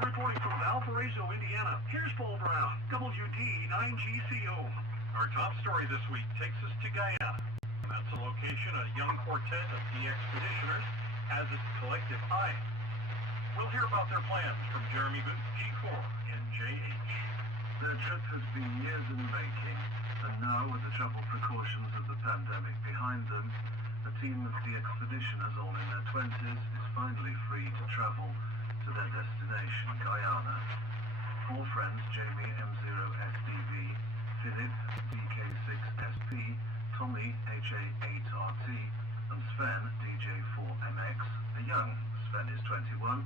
reporting from Valparaiso, Indiana. Here's Paul Brown, WD9GCO. Our top story this week takes us to Guyana. That's a location a young quartet of DXpeditioners has its collective eye. We'll hear about their plans from Jeremy Booth, G4, and JH. Their trip has been years in making, and now with the travel precautions of the pandemic behind them, a team of DXpeditioners all in their 20s is finally free to travel to their destination, Guyana. Four friends, Jamie M0SDV, Philip DK6SP, Tommy HA8RT, and Sven DJ4MX are young. Sven is 21,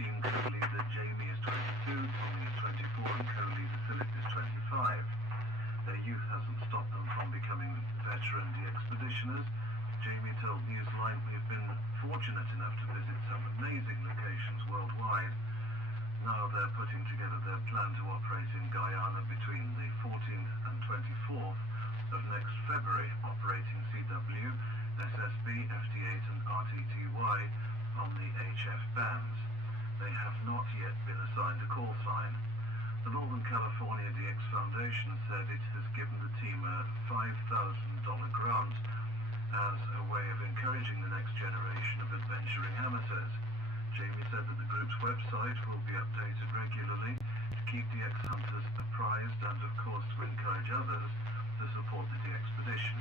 team co-leader Jamie is 22, Tommy is 24, and co-leader Philip is 25. Their youth hasn't stopped them from becoming veteran DXpeditioners. Jamie told Newsline, "We've been fortunate enough to visit some amazing locations worldwide. Now they're putting together their plan to operate in Guyana between the 14th and 24th of next February, operating CW, SSB, FT8 and RTTY on the HF bands. They have not yet been assigned a call sign." The Northern California DX Foundation said it has given the team a $5,000 grant as a way of encouraging the next generation of adventuring amateurs. Jamie said that the group's website will be updated regularly to keep DX hunters apprised and, of course, to encourage others to support the DXpedition.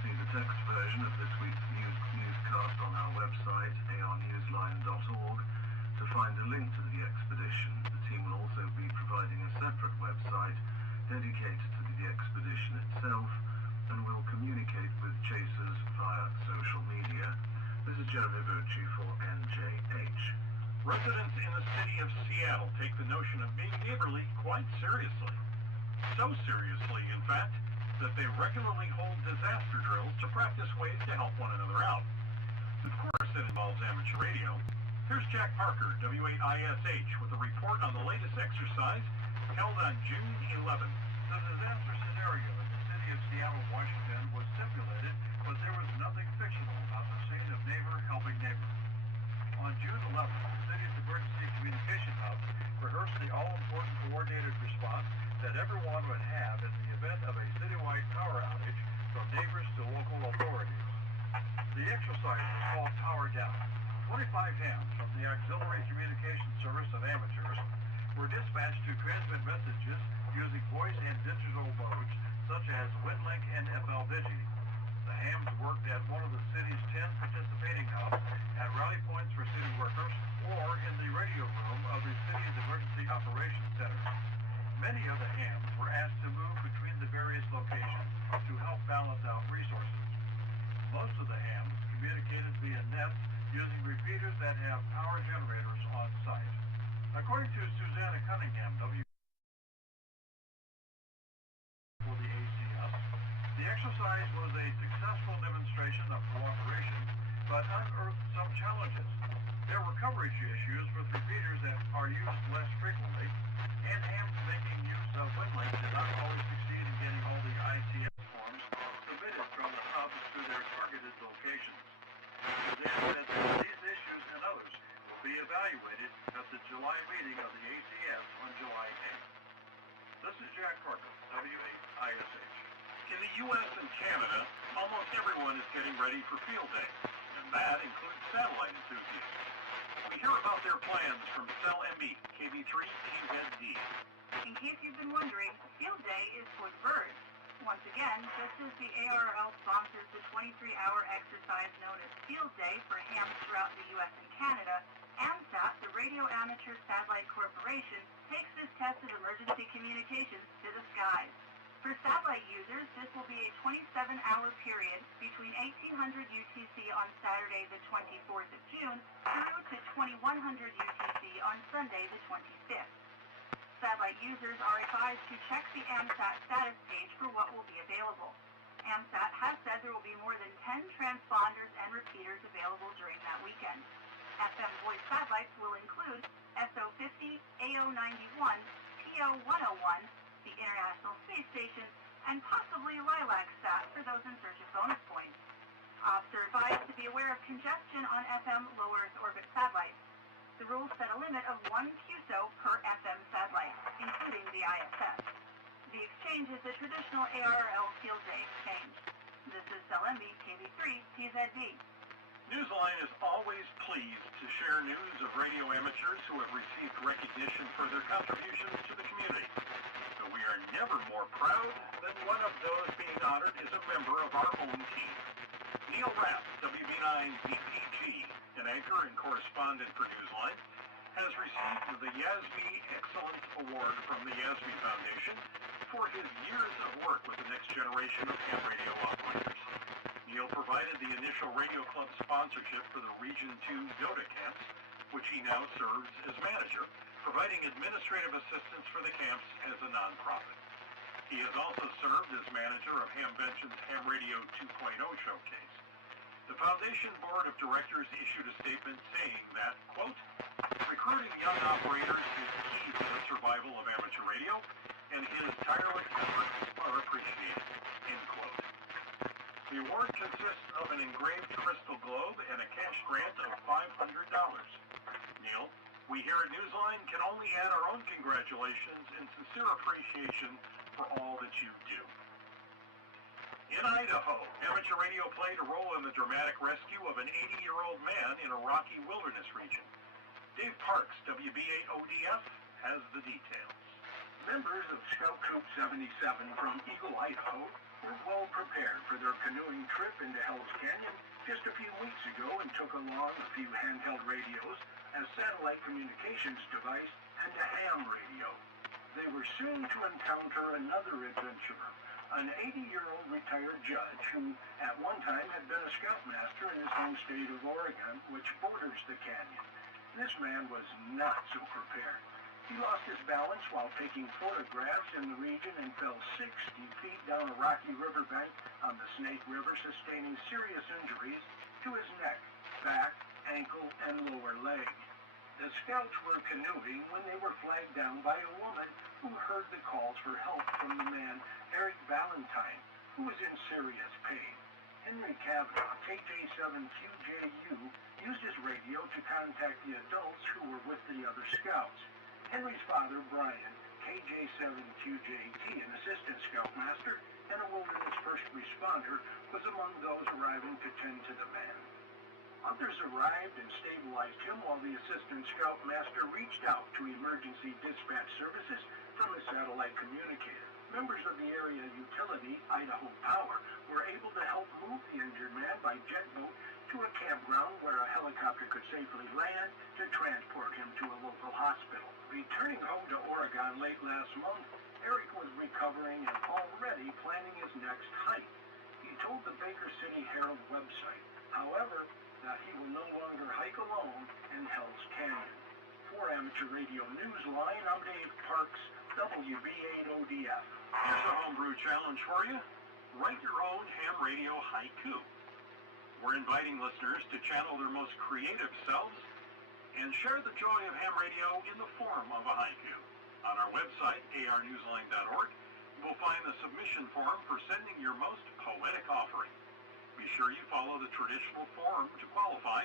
See the text version of this week's newscast on our website, arnewsline.org, to find a link to the expedition. The team will also be providing a separate website dedicated to the expedition itself and will communicate with chasers via social media. This is Jeremy Bucci for NJH. Residents in the city of Seattle take the notion of being neighborly quite seriously. So seriously, in fact, that they regularly hold disaster drills to practice ways to help one another out. Of course, it involves amateur radio. Here's Jack Parker, W8ISH, with a report on the latest exercise held on June 11th. The disaster scenario in the city of Seattle, Washington was stipulated, but there was nothing fictional about the scene of neighbor helping neighbor. On June 11th, the city's emergency communication hub rehearsed the all-important coordinated response that everyone would have in the event of a citywide power outage from neighbors to local authorities. The exercise was called Power Down. 25 hams from the Auxiliary Communication Service of Amateurs were dispatched to transmit messages using voice and digital modes such as WinLink and FLDigi. The hams worked at one of the city's 10 participating hubs, at rally points for city workers, or in the radio room of the city's emergency operations center. Many of the hams were asked to move between the various locations to help balance out resources. Most of the hams communicated via nets using repeaters that have power generators on site. According to Susanna Cunningham, for the ACS, the exercise was a successful demonstration of cooperation, but unearthed some challenges. There were coverage issues with repeaters that are used less frequently, and hams making use of WinLink did not always succeed in getting all the ICS forms submitted from the hubs to their targeted locations. Suzanne said that these issues and others will be evaluated at the July meeting of the ACS on July 8th. This is Jack Parker, W8ISH. In the U.S. and Canada, almost everyone is getting ready for Field Day, and that includes satellite enthusiasts. We hear about their plans from CellME, KB3TZD. In case you've been wondering, Field Day is for the birds. Once again, just as the ARL sponsors the 23-hour exercise known as Field Day for hams throughout the U.S. and Canada, AMSAT, the Radio Amateur Satellite Corporation, takes this test of emergency communications to the skies. For satellite users, this will be a 27-hour period between 1800 UTC on Saturday the 24th of June through to 2100 UTC on Sunday the 25th. Satellite users are advised to check the AMSAT status page for what will be available. AMSAT has said there will be more than 10 transponders and repeaters available during that weekend. FM voice satellites will include SO50, AO91, PO101, the International Space Station, and possibly LILAC-SAT for those in search of bonus points. Ops are advised to be aware of congestion on FM low Earth orbit satellites. The rules set a limit limit of 1 QSO per FM satellite, including the ISS. The exchange is the traditional ARRL Field Day exchange. This is Salembi, KV3 TZD. Newsline is always pleased to share news of radio amateurs who have received recognition for their contributions to the community. But we are never more proud than one of those being honored is a member of our own team. Neil Rapp, WB9 DPG, an anchor and correspondent for Newsline, has received the YASB Excellence Award from the YASB Foundation for his years of work with the next generation of ham radio operators. Neil provided the initial Radio Club sponsorship for the Region 2 DOTA camps, which he now serves as manager, providing administrative assistance for the camps as a nonprofit. He has also served as manager of Hamvention's Ham Radio 2.0 showcase. The Foundation Board of Directors issued a statement saying that, quote, recruiting young operators is key to the survival of amateur radio, and his tireless efforts are appreciated, end quote. The award consists of an engraved crystal globe and a cash grant of $500. Neil, we here at Newsline can only add our own congratulations and sincere appreciation for all that you do. In Idaho, amateur radio played a role in the dramatic rescue of an 80-year-old man in a rocky wilderness region. Dave Parks, WB8ODF, has the details. Members of Scout Troop 77 from Eagle, Idaho, were well prepared for their canoeing trip into Hell's Canyon just a few weeks ago and took along a few handheld radios, a satellite communications device, and a ham radio. They were soon to encounter another adventurer, an 80-year-old retired judge who at one time had been a scoutmaster in his home state of Oregon, which borders the canyon. This man was not so prepared. He lost his balance while taking photographs in the region and fell 60 feet down a rocky riverbank on the Snake River, sustaining serious injuries to his neck, back, ankle, and lower leg. The scouts were canoeing when they were flagged down by a woman who heard the calls for help from the man, Eric Valentine, who was in serious pain. Henry Kavanaugh, KJ7QJU, used his radio to contact the adults who were with the other scouts. Henry's father, Brian, KJ7QJT, an assistant scoutmaster and a wilderness first responder, was among those arriving to tend to the man. Others arrived and stabilized him while the assistant scoutmaster reached out to emergency dispatch services from a satellite communicator. Members of the area utility, Idaho Power, were able to help move the injured man by jet boat to a campground where a helicopter could safely land to transport him to a local hospital. Returning home to Oregon late last month, Eric was recovering and already planning his next hike. He told the Baker City Herald website, however, that he will no longer hike alone in Hell's Canyon. For Amateur Radio Newsline, I'm Dave Parks, WB8ODF. Here's a homebrew challenge for you. Write your own ham radio haiku. We're inviting listeners to channel their most creative selves and share the joy of ham radio in the form of a haiku. On our website, arnewsline.org, you will find the submission form for sending your most poetic offering. Be sure you follow the traditional form to qualify.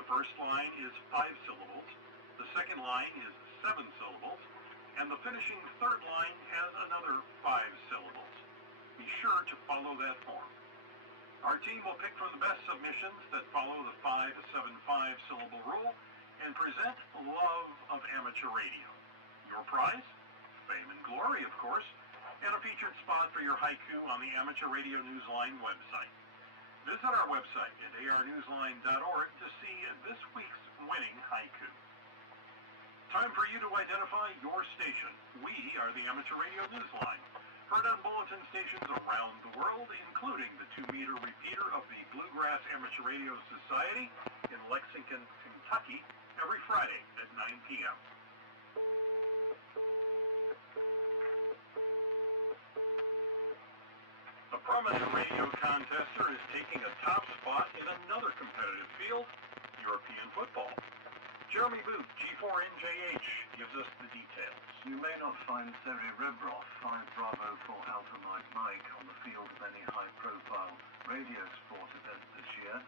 The first line is 5 syllables, the second line is 7 syllables, and the finishing third line has another 5 syllables. Be sure to follow that form. Our team will pick from the best submissions that follow the 5-7-5 syllable rule and present love of amateur radio. Your prize? Fame and glory, of course, and a featured spot for your haiku on the Amateur Radio Newsline website. Visit our website at arnewsline.org to see this week's winning haiku. Time for you to identify your station. We are the Amateur Radio Newsline. Heard on bulletin stations around the world, including the 2-meter repeater of the Bluegrass Amateur Radio Society in Lexington, Kentucky, every Friday at 9 p.m. A prominent radio contester is taking a top spot in another competitive field, European football. Jeremy Booth, G4NJH, gives us the details. You may not find Seri Rebrov, 5 Bravo 4 Alpha Mike, on the field of any high-profile radio sport event this year,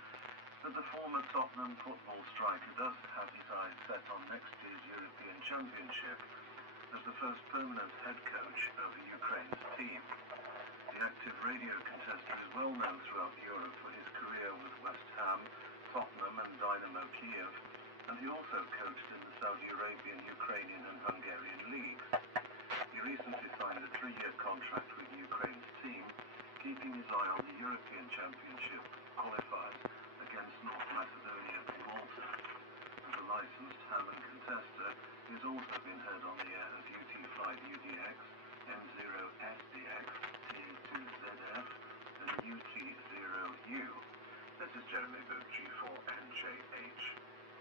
but the former Tottenham football striker does have his eyes set on next year's Championship as the first permanent head coach of Ukraine's team. The active radio contestant is well known throughout Europe for his career with West Ham, Tottenham and Dynamo Kiev, and he also coached in the Saudi Arabian, Ukrainian and Hungarian leagues. He recently signed a 3-year contract with Ukraine's team, keeping his eye on the European Championship qualifiers against North Macedonia and Malta. As a licensed ham and contester, he has also been heard on the air as UT5 UDX, M0SDX, TA2ZF, and UT0U. This is Jeremy Boot, G4NJH.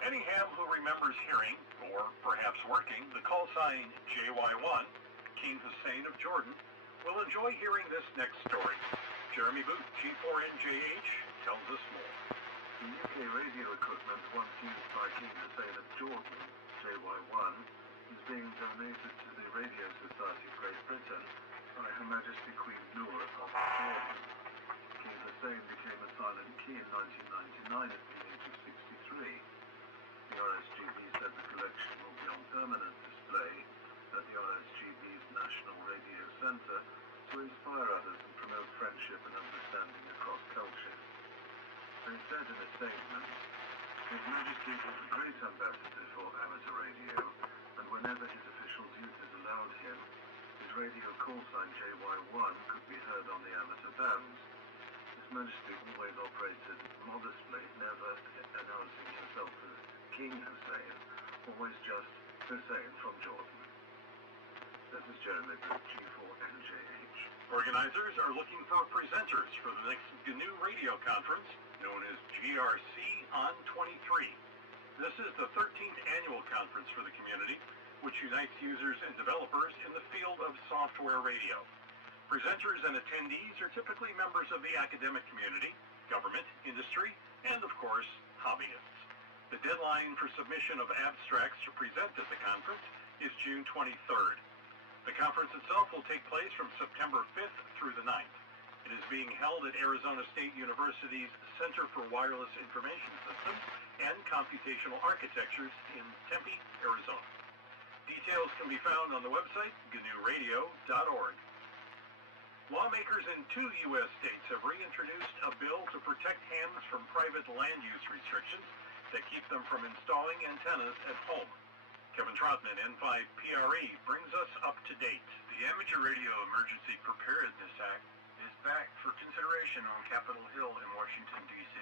Any ham who remembers hearing, or perhaps working, the call sign JY1, King Hussein of Jordan, will enjoy hearing this next story. Jeremy Boot, G4NJH, tells us more. The UK radio equipment once used by King Hussein of Jordan, JY1, is being donated to the Radio Society of Great Britain by Her Majesty Queen Noor of Jordan. King Hussein became a silent key in 1999 at the age of 63. The RSGB said the collection will be on permanent display at the RSGB's National Radio Centre to inspire others and promote friendship and understanding across cultures. They said in a statement, His Majesty was a great ambassador for amateur radio, and whenever his official duties allowed him, his radio call sign JY1 could be heard on the amateur bands. His Majesty always operated modestly, never announcing himself as King Hussein, always just Hussein from Jordan. This is Jeremy Boot, G4NJH. Organizers are looking for presenters for the next GNU Radio Conference, known as GRC on 23. This is the 13th annual conference for the community, which unites users and developers in the field of software radio. Presenters and attendees are typically members of the academic community, government, industry, and of course, hobbyists. The deadline for submission of abstracts to present at the conference is June 23rd. The conference itself will take place from September 5th through the 9th. It is being held at Arizona State University's Center for Wireless Information Systems and Computational Architectures in Tempe, Arizona. Details can be found on the website gnuradio.org. Lawmakers in 2 U.S. states have reintroduced a bill to protect hams from private land use restrictions that keep them from installing antennas at home. Kevin Trotman, N5PRE, brings us up to date. The Amateur Radio Emergency Preparedness Act is back for consideration on Capitol Hill in Washington, D.C.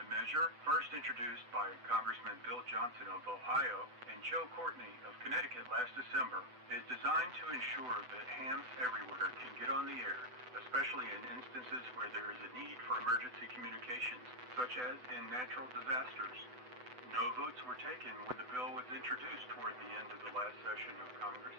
The measure, first introduced by Congressman Bill Johnson of Ohio and Joe Courtney of Connecticut last December, is designed to ensure that hams everywhere can get on the air, especially in instances where there is a need for emergency communications, such as in natural disasters. No votes were taken when the bill was introduced toward the end of the last session of Congress.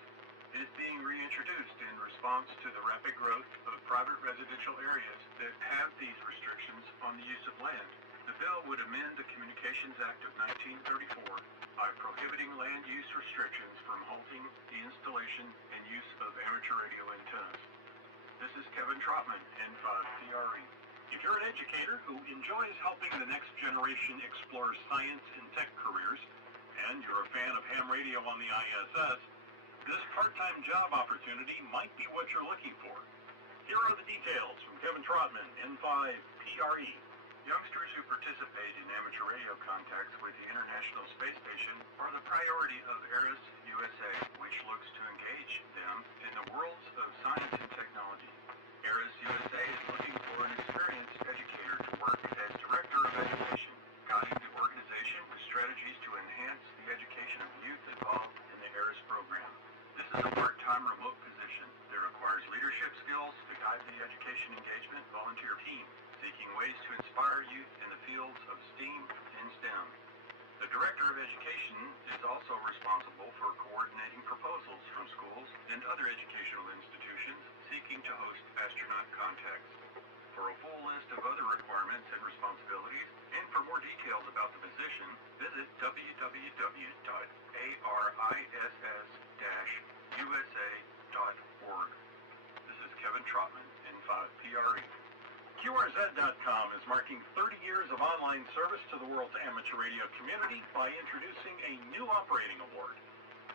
It is being reintroduced in response to the rapid growth of private residential areas that have these restrictions on the use of land. The bill would amend the Communications Act of 1934 by prohibiting land use restrictions from halting the installation and use of amateur radio antennas. This is Kevin Trotman, N5PRE. If you're an educator who enjoys helping the next generation explore science and tech careers, and you're a fan of ham radio on the ISS, this part-time job opportunity might be what you're looking for. Here are the details from Kevin Trotman, N5PRE. Youngsters who participate in amateur radio contacts with the International Space Station are the priority of ARIS USA, which looks to engage them in the worlds of science and technology. ARIS USA is looking for an experienced educator to work as Director of Education, guiding the organization with strategies to enhance the education of youth involved in the ARIS program. This is a part-time remote position that requires leadership skills to guide the education engagement volunteer team, seeking ways to inspire youth in the fields of STEAM and STEM. The Director of Education is also responsible for coordinating proposals from schools and other educational institutions seeking to host astronaut contacts. For a full list of other requirements and responsibilities, and for more details about the position, visit www.ariss-usa.org. This is Kevin Trotman, N5PRE. QRZ.com is marking 30 years of online service to the world's amateur radio community by introducing a new operating award.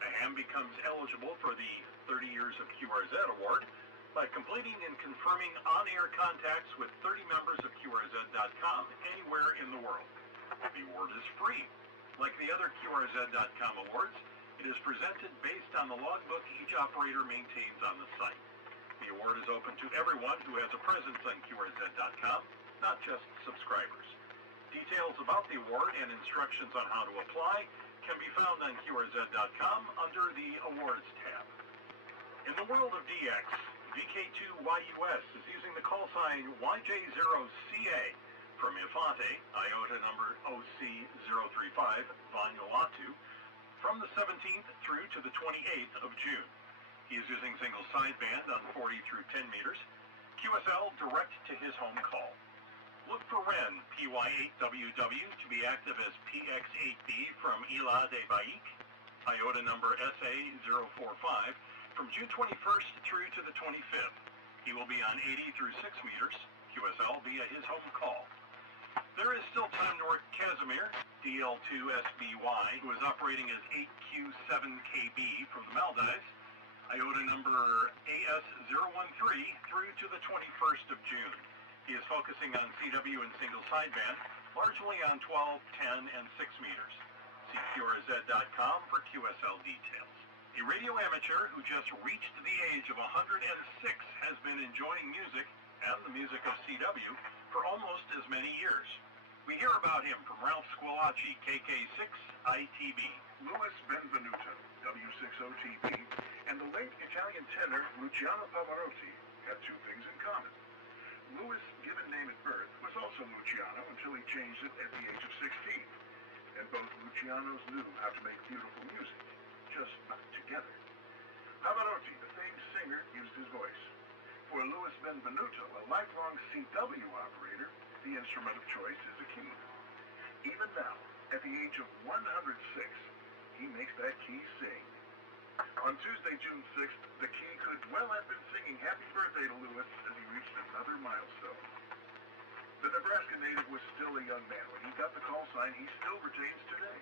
Ham becomes eligible for the 30 Years of QRZ Award by completing and confirming on-air contacts with 30 members of QRZ.com anywhere in the world. The award is free. Like the other QRZ.com awards, it is presented based on the logbook each operator maintains on the site. The award is open to everyone who has a presence on QRZ.com, not just subscribers. Details about the award and instructions on how to apply can be found on QRZ.com under the Awards tab. In the world of DX, VK2YUS is using the call sign YJ0CA from Infante, IOTA number OC035, Vanuatu, from the 17th through to the 28th of June. He is using single sideband on 40 through 10 meters, QSL direct to his home call. Look for Ren, PY8WW, to be active as PX8B from Isla de Baik, IOTA number SA045, from June 21st through to the 25th. He will be on 80 through 6 meters, QSL via his home call. There is still time to work Casimir, DL2SBY, who is operating as 8Q7KB from the Maldives, IOTA number AS013 through to the 21st of June. He is focusing on CW and single sideband, largely on 12, 10, and 6 meters. See QRZ.com for QSL details. A radio amateur who just reached the age of 106 has been enjoying music and the music of CW for almost as many years. We hear about him from Ralph Squillaci, KK6ITB, Louis Benvenuto, W60TB, and the late Italian tenor Luciano Pavarotti had two things in common. Louis' given name at birth was also Luciano until he changed it at the age of 16. And both Lucianos knew how to make beautiful music, just not together. Pavarotti, the famed singer, used his voice. For Louis Benvenuto, a lifelong CW operator, the instrument of choice is a key. Even now, at the age of 106, he makes that key sing. On Tuesday, June 6th, the key could well have been singing Happy Birthday to Louis as he reached another milestone. The Nebraska native was still a young man when he got the call sign he still retains today.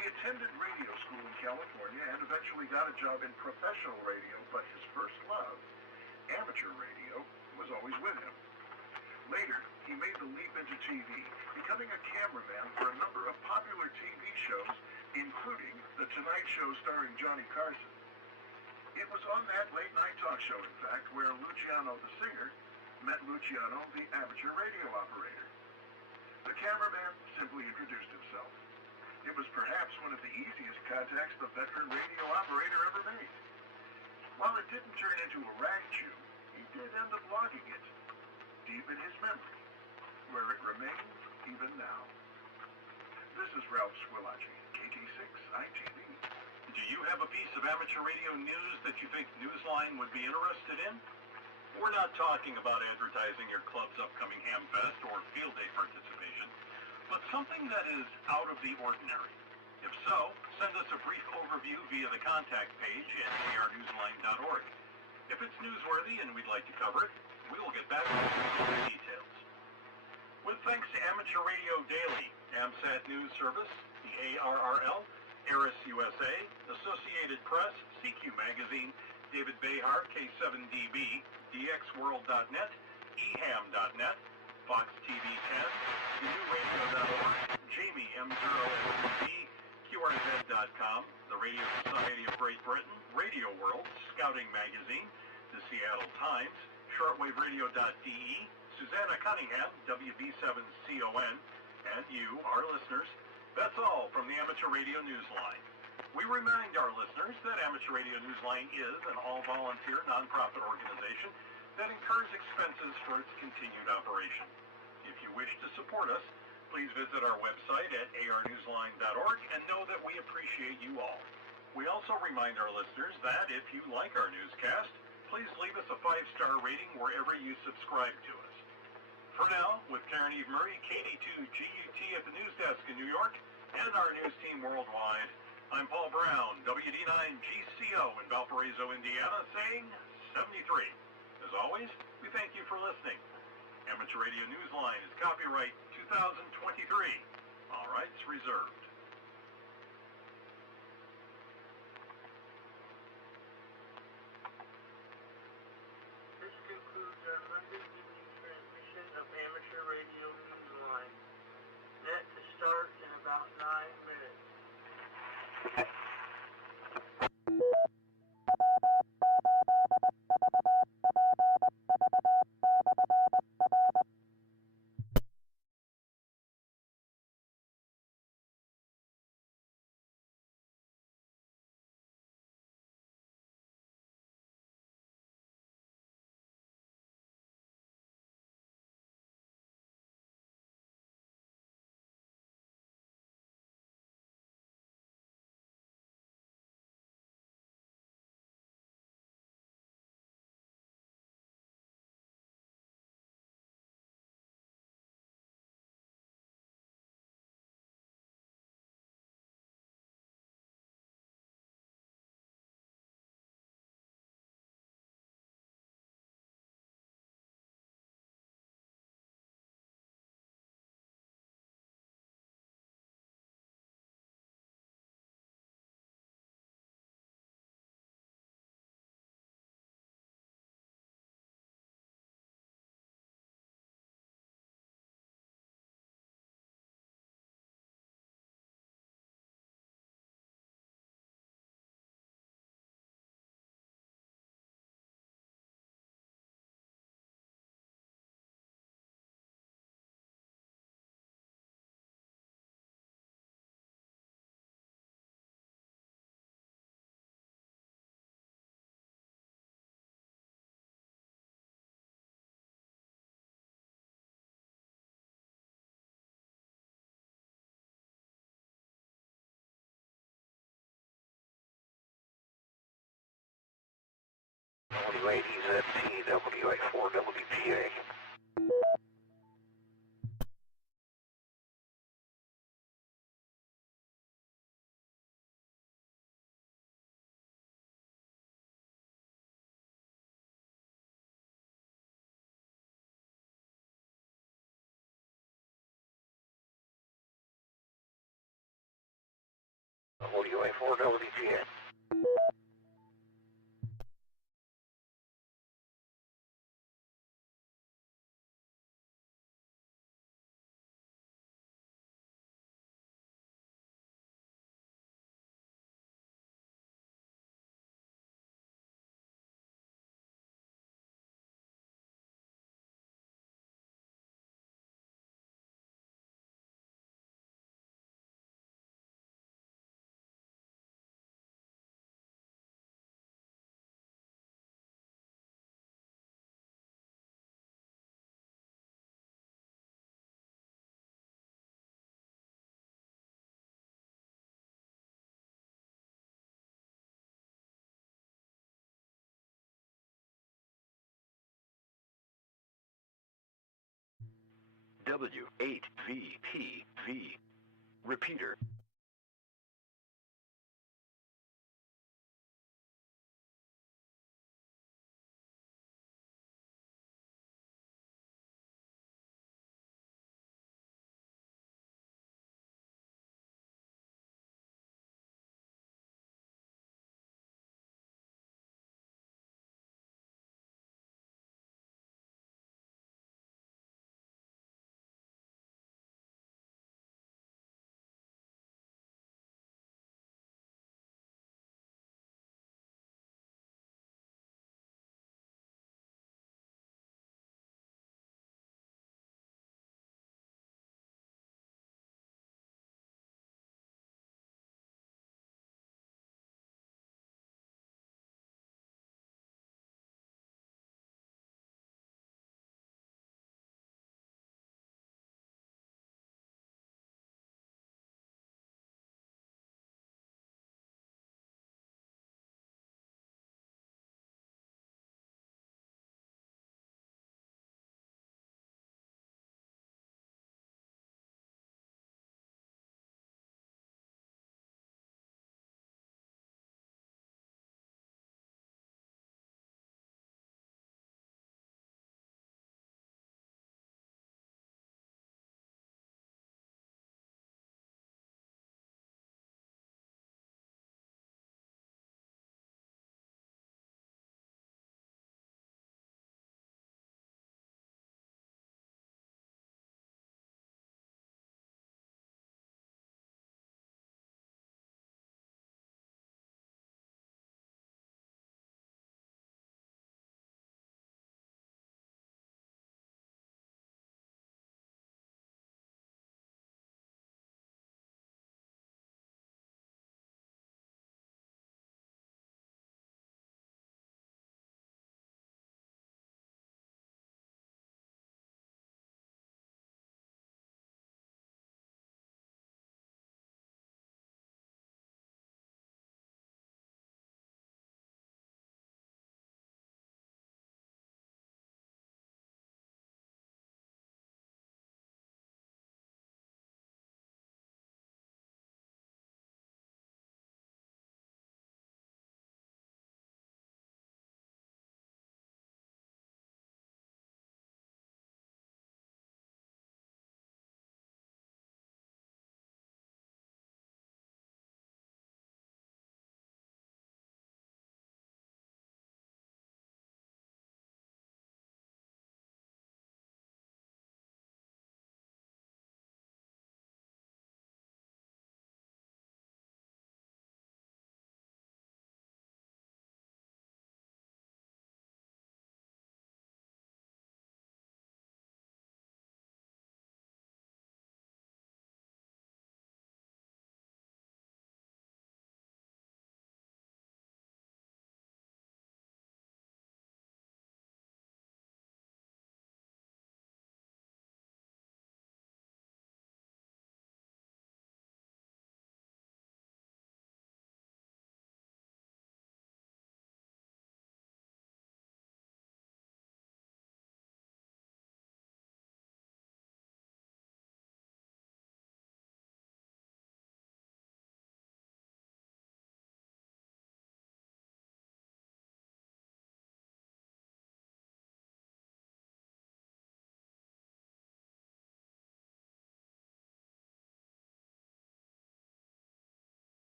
He attended radio school in California and eventually got a job in professional radio, but his first love, amateur radio, was always with him. Later, he made the leap into TV, becoming a cameraman for a number of popular TV shows, including The Tonight Show starring Johnny Carson. It was on that late-night talk show, in fact, where Luciano the singer met Luciano the amateur radio operator. The cameraman simply introduced himself. It was perhaps one of the easiest contacts the veteran radio operator ever made. While it didn't turn into a rag chew, he did end up logging it, deep in his memory, where it remains even now. This is Ralph Squillaci, KK6ITV. Do you have a piece of amateur radio news that you think Newsline would be interested in? We're not talking about advertising your club's upcoming Hamfest or field day participation, but something that is out of the ordinary. If so, send us a brief overview via the contact page at arnewsline.org. If it's newsworthy and we'd like to cover it, we will get back to the details. With thanks to Amateur Radio Daily, AMSAT News Service, the ARRL, Eris USA, Associated Press, CQ Magazine, David Behar, K7DB, DXWorld.net, EHAM.net, Fox TV 10, TheNewRadio.org, Jamie M0SB, QRZ.com, the Radio Society of Great Britain, Radio World, Scouting Magazine, the Seattle Times, shortwaveradio.de, Susanna Cunningham, WB7CON, and you, our listeners. That's all from the Amateur Radio Newsline. We remind our listeners that Amateur Radio Newsline is an all-volunteer nonprofit organization that incurs expenses for its continued operation. If you wish to support us, please visit our website at arnewsline.org and know that we appreciate you all. We also remind our listeners that if you like our newscast, please leave us a 5-star rating wherever you subscribe to us. For now, with Karen Eve Murray, KD2GUT at the news desk in New York, and our news team worldwide, I'm Paul Brown, WD9GCO in Valparaiso, Indiana, saying 73. As always, we thank you for listening. Amateur Radio Newsline is copyright 2023. All rights reserved. W8EZT, W84WPA. W84WPA. W8VPV. Repeater.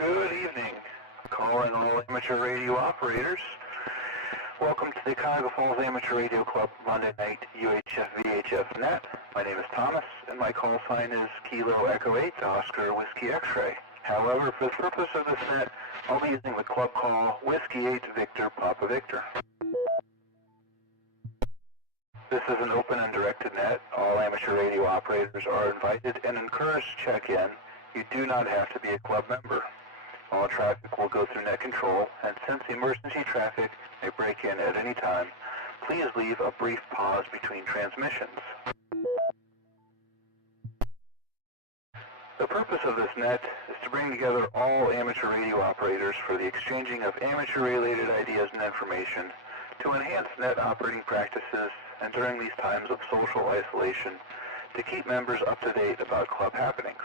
Good evening. Calling all amateur radio operators. Welcome to the Cuyahoga Falls Amateur Radio Club Monday night UHF VHF net. My name is Thomas, and my call sign is Kilo Echo 8 Oscar Whiskey X-Ray. However, for the purpose of this net, I'll be using the club call Whiskey 8 Victor Papa Victor. This is an open and directed net. All amateur radio operators are invited and encouraged to check in. You do not have to be a club member. All traffic will go through net control, and since emergency traffic may break in at any time, please leave a brief pause between transmissions. The purpose of this net is to bring together all amateur radio operators for the exchanging of amateur-related ideas and information to enhance net operating practices and during these times of social isolation to keep members up to date about club happenings.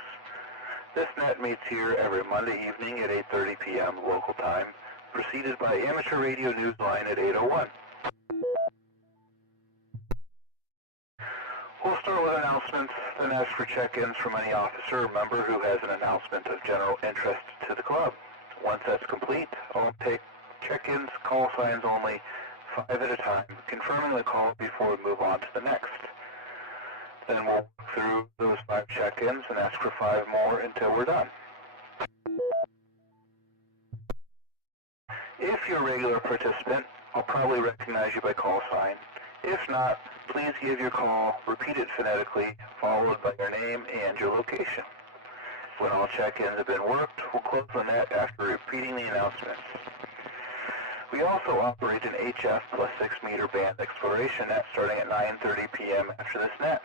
This net meets here every Monday evening at 8:30 p.m. local time, preceded by Amateur Radio Newsline at 8:01. We'll start with announcements, then ask for check-ins from any officer or member who has an announcement of general interest to the club. Once that's complete, I'll take check-ins, call signs only, 5 at a time, confirming the call before we move on to the next. Then we'll walk through those 5 check-ins and ask for 5 more until we're done. If you're a regular participant, I'll probably recognize you by call sign. If not, please give your call, repeat it phonetically, followed by your name and your location. When all check-ins have been worked, we'll close the net after repeating the announcements. We also operate an HF plus 6 meter band exploration net starting at 9:30 p.m. after this net.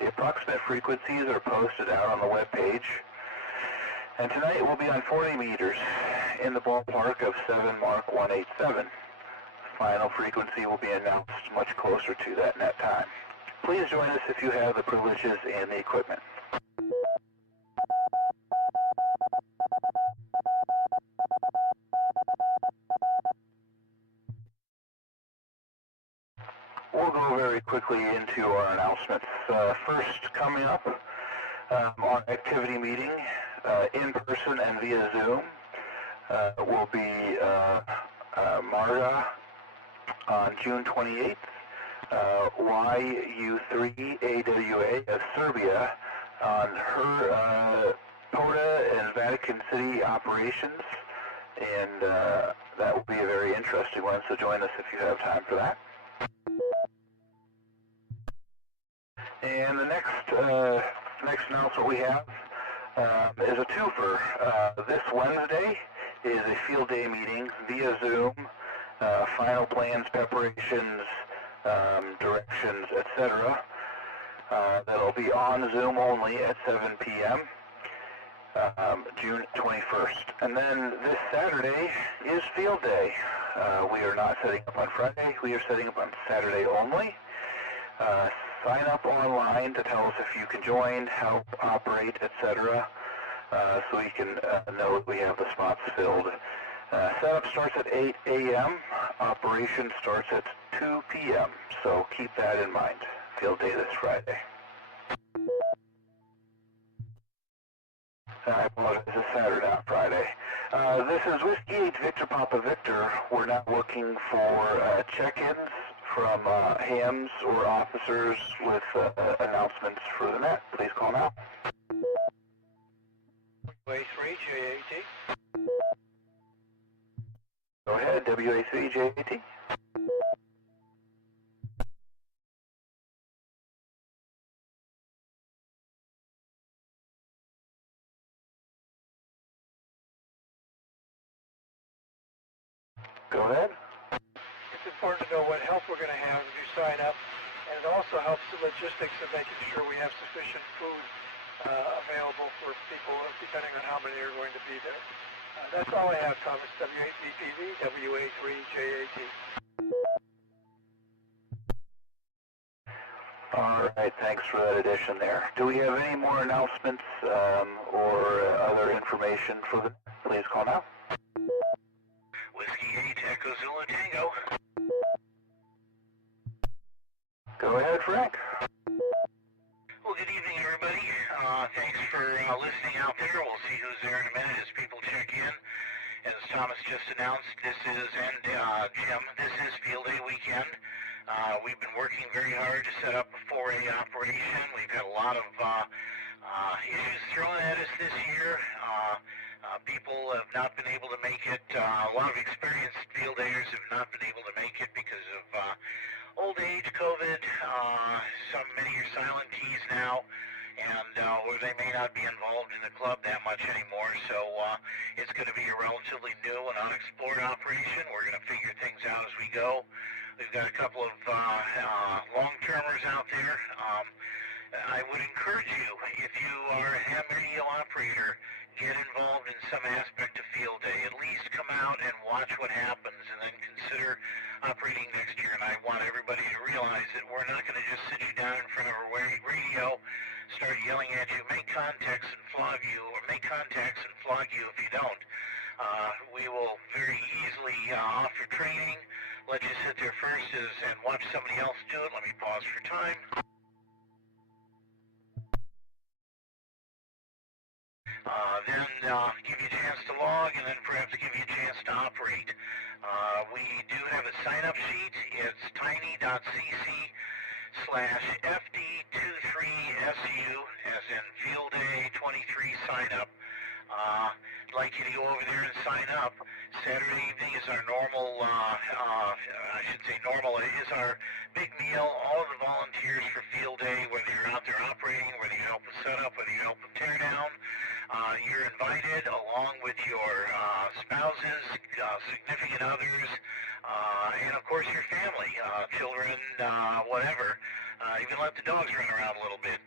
The approximate frequencies are posted out on the web page, and tonight we'll be on 40 meters in the ballpark of 7 Mark 187. The final frequency will be announced much closer to that net time. Please join us if you have the privileges and the equipment. We'll go very quickly into our announcements. First, coming up, our activity meeting in person and via Zoom will be Marga on June 28th, YU3AWA of Serbia on her POTA and Vatican City operations, and that will be a very interesting one, so join us if you have time for that. And the next announcement we have is a twofer. This Wednesday is a field day meeting via Zoom, final plans, preparations, directions, etc. That'll be on Zoom only at 7 p.m. June 21st. And then this Saturday is field day. We are not setting up on Friday. We are setting up on Saturday only. Sign up online to tell us if you can join, help, operate, etc. So we can know that we have the spots filled. Setup starts at 8 a.m. Operation starts at 2 p.m. So keep that in mind. Field day this Friday. I apologize, it's Saturday, not Friday. This is Whiskey 8 Victor Papa Victor. We're now looking for check-ins from hams or officers with announcements for the net. Please call now. WA3JAT. Go ahead, WA3JAT. Go ahead. It's important to know what help we're going to have if you sign up, and it also helps the logistics of making sure we have sufficient food available for people, depending on how many are going to be there. That's all I have, Thomas. W8BPV, WA3JAT. All right, thanks for that addition there. Do we have any more announcements or other information for the... Please call now. Whiskey 8 Echo Zulu Tango. Go ahead, Frank. Well, good evening, everybody. Thanks for listening out there. We'll see who's there in a minute as people check in. As Thomas just announced, this is, and Jim, this is Field Day weekend. We've been working very hard to set up a 4A operation. We've had a lot of issues thrown at us this year. People have not been able to make it. A lot of experienced field dayers have not been able to make it because of old age, COVID. Many are silent keys now, and or they may not be involved in the club that much anymore. So it's going to be a relatively new and unexplored operation. We're going to figure things out as we go. We've got a couple of long-termers out there. I would encourage you, if you are a ham radio operator, get involved in some aspect of field day. At least come out and watch what happens, and then consider operating next year. And I want everybody to realize that we're not going to just sit you down in front of a radio, start yelling at you, make contacts and flog you, or make contacts and flog you if you don't. We will very easily offer training, let you sit there first and watch somebody else do it. Let me pause for time. Then give you a chance to log, and then perhaps give you a chance to operate. We do have a sign-up sheet. It's tiny.cc/FD23SU, as in Field Day 23 sign-up. I'd like you to go over there and sign up. Saturday evening is our normal, is our big meal. All of the volunteers for Field Day, whether you're out there operating, whether you help with setup, whether you help with teardown, you're invited along with your spouses, significant others, and of course your family, children, whatever. Even let the dogs run around a little bit.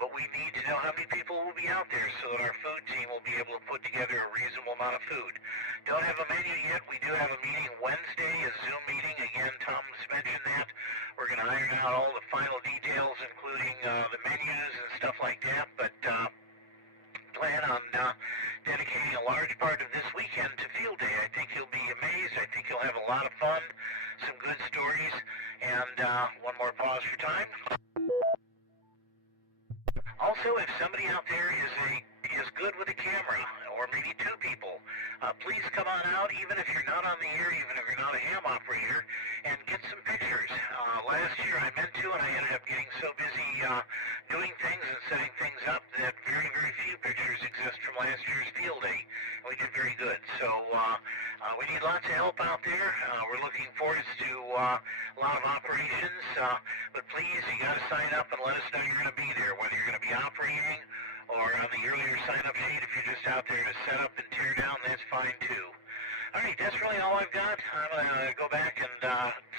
But we need to know how many people will be out there so that our food team will be able to put together a reasonable amount of food. Don't have a menu yet. We do have a meeting Wednesday, a Zoom meeting. Again, Tom's mentioned that. We're going to iron out all the final details, including the menus and stuff like that. But plan on dedicating a large part of this weekend to Field Day. I think you'll be amazed. I think you'll have a lot of fun, some good stories, and one more pause for time. Also, if somebody out there is good with a camera, or maybe two people, please come on out, even if you're not on the air, even if you're not a ham operator, and get some pictures. Last year I meant to, and I ended up getting so busy doing things and setting things up that very, very few pictures exist from last year's Field Day. And we did very good. So we need lots of help out there. We're looking forward to a lot of operations. But please, you got to sign up and let us know you're going to be there, whether you're going to be operating or on the earlier sign-up sheet. If you're just out there to set up and tear down, that's fine too. All right, that's really all I've got. I'm going to go back and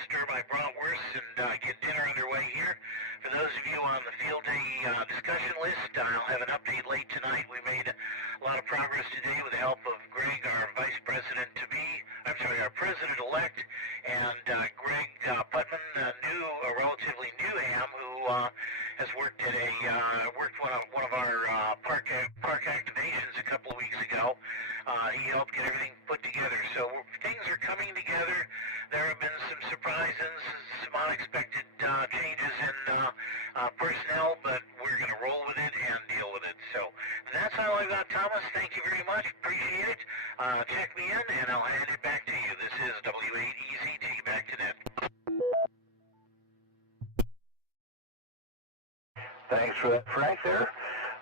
stir my bratwurst and get dinner underway here. For those of you on the Field Day discussion list, I'll have an update late tonight. We made a lot of progress today with the help of Greg, our Vice President-to-be, our President-elect, and Greg Putman, a relatively new ham who has worked at one of our park activations a couple of weeks ago. He helped get everything put together. So things are coming together. There have been some surprises, some unexpected changes in personnel, but we're going to roll with it and deal with it. So that's all I've got, Thomas. Thank you very much. Appreciate it. Check me in, and I'll hand it back to you. This is W8EZT. Back to net. Thanks for that, Frank, there.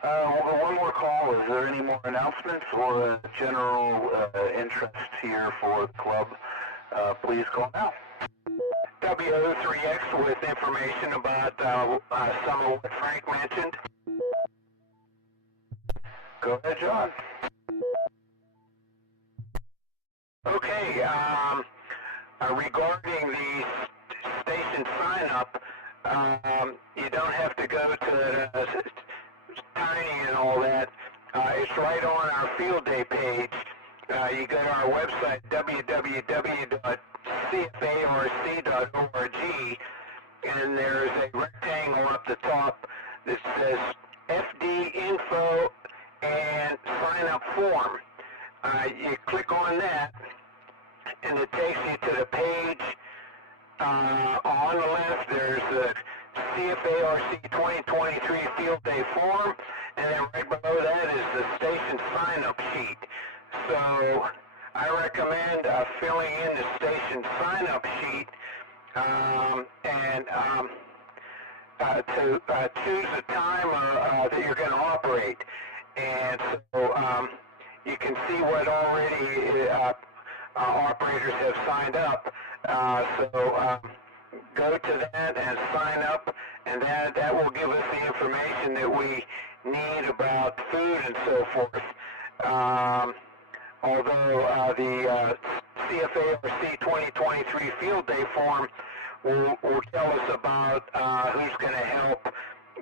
We'll go one more call. Is there any more announcements or general interest here for the club? Please call now. WO3X with information about some of what Frank mentioned. Go ahead, John. Okay, regarding the station sign-up, you don't have to go to Tiny and all that. It's right on our Field Day page. You go to our website, www.cfarc.org, and there's a rectangle up the top that says FD Info and Sign Up Form. You click on that, and it takes you to the page. On the left, there's CFARC 2023 Field Day form, and then right below that is the station sign-up sheet. So I recommend filling in the station sign-up sheet and to choose a time that you're going to operate. And so you can see what already operators have signed up. So go to that and sign up, and that will give us the information that we need about food and so forth. Although the CFARC 2023 Field Day form will tell us about who's going to help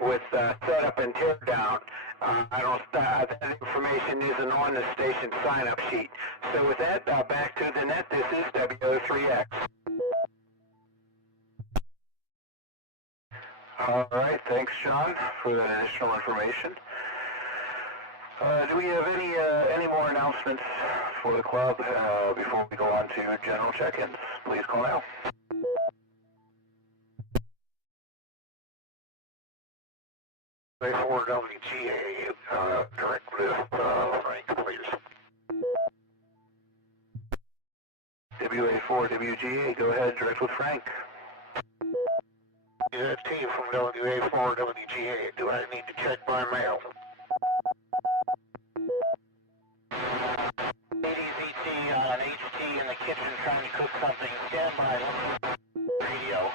with setup and teardown. That information isn't on the station sign-up sheet. So with that, back to the net. This is WO3X. All right, thanks, John, for that additional information. Do we have any more announcements for the club before we go on to general check-ins? Please call now. WA4WGA, direct with Frank, please. WA4WGA, go ahead, direct with Frank. Yeah, T from WA4WGA. Do I need to check by mail? ADZT on HT in the kitchen trying to cook something. Stand by. Radio.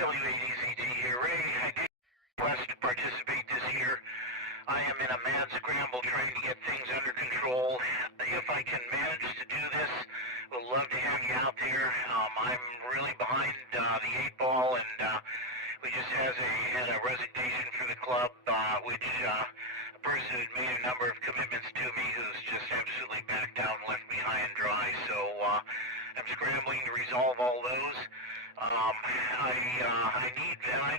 WADZT here, Ray. I did request to participate this year. I am in a mad scramble trying to get things under control. If I can manage to do this, we'd love to have you out there. I'm really behind the 8-ball, and we just had a resignation for the club, which a person who'd made a number of commitments to me who's just absolutely backed down, left me high and dry. So I'm scrambling to resolve all those. I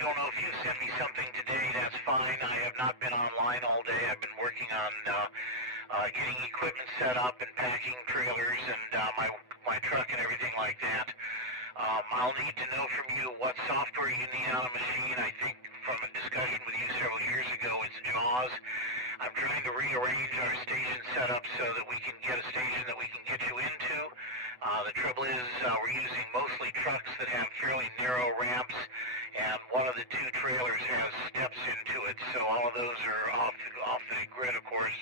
don't know if you sent me something today, that's fine. I have not been online all day. I've been working on getting equipment set up and packing trailers and my truck and everything like that. I'll need to know from you what software you need on a machine. I think from a discussion with you several years ago, it's JAWS. I'm trying to rearrange our station setup so that we can get a station that we can get you into. The trouble is we're using mostly trucks that have fairly narrow ramps, and one of the two trailers has steps into it, so all of those are off the grid, of course.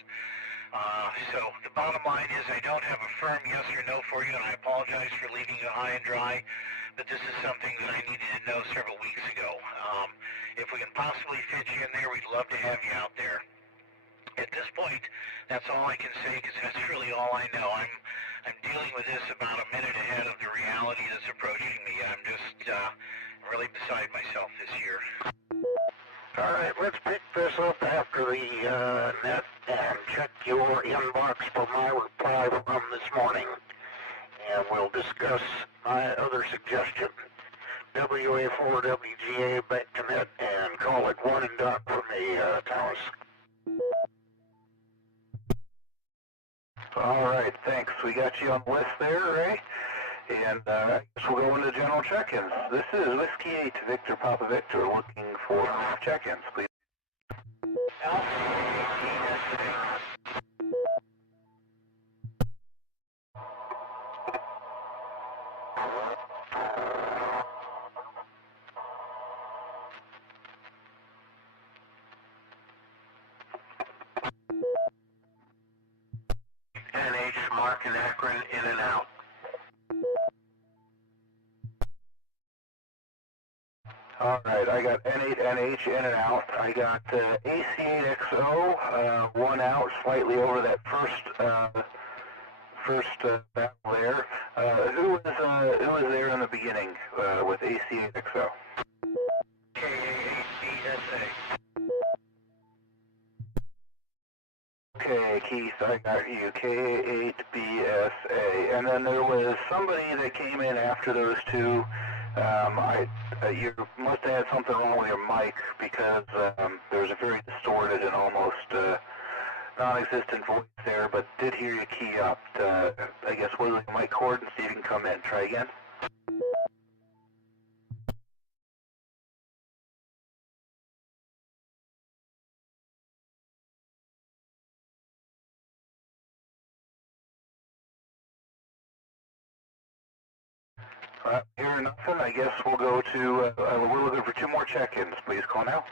So the bottom line is I don't have a firm yes or no for you, and I apologize for leaving you high and dry, but this is something that I needed to know several weeks ago. If we can possibly fit you in there, we'd love to have you out there. At this point, that's all I can say, because that's really all I know. I'm dealing with this about a minute ahead of the reality that's approaching me. I'm just really beside myself this year. All right, let's pick this up after the net and check your inbox for my reply from this morning, and we'll discuss my other suggestion. WA4WGA back to net and call it one and done for me, Thomas. All right, thanks. We got you on the list there, Ray. And I guess we'll go into general check-ins. This is Whiskey 8 Victor Papa Victor looking for check-ins, please. NH, Mark and Akron, in and out. All right, I got N8NH in and out. I got AC8XO, one out, slightly over that first battle there. Who was there in the beginning with AC8XO? KA8BSA. Okay, Keith, I got you. KA8BSA. And then there was somebody that came in after those two You must have had something wrong with your mic because there's a very distorted and almost non-existent voice there, but did hear you key up. I guess wiggle your mic cord and see if you can come in. Try again. Hearing nothing, I guess we'll go to, we're looking for 2 more check-ins. Please call now.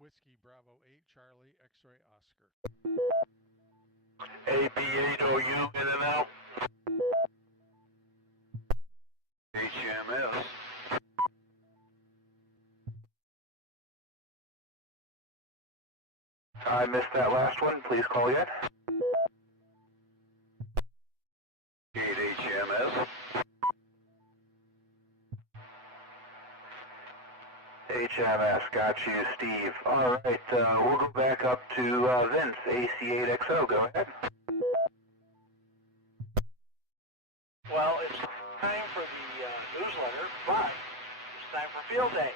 Whiskey Bravo 8 Charlie X-Ray Oscar. AP8OU in and out. HMS. I missed that last one. Please call again. 8 HMS. HMS, got you, Steve. All right, we'll go back up to Vince, AC8XO. Go ahead. Well, it's time for the newsletter, but it's time for field day.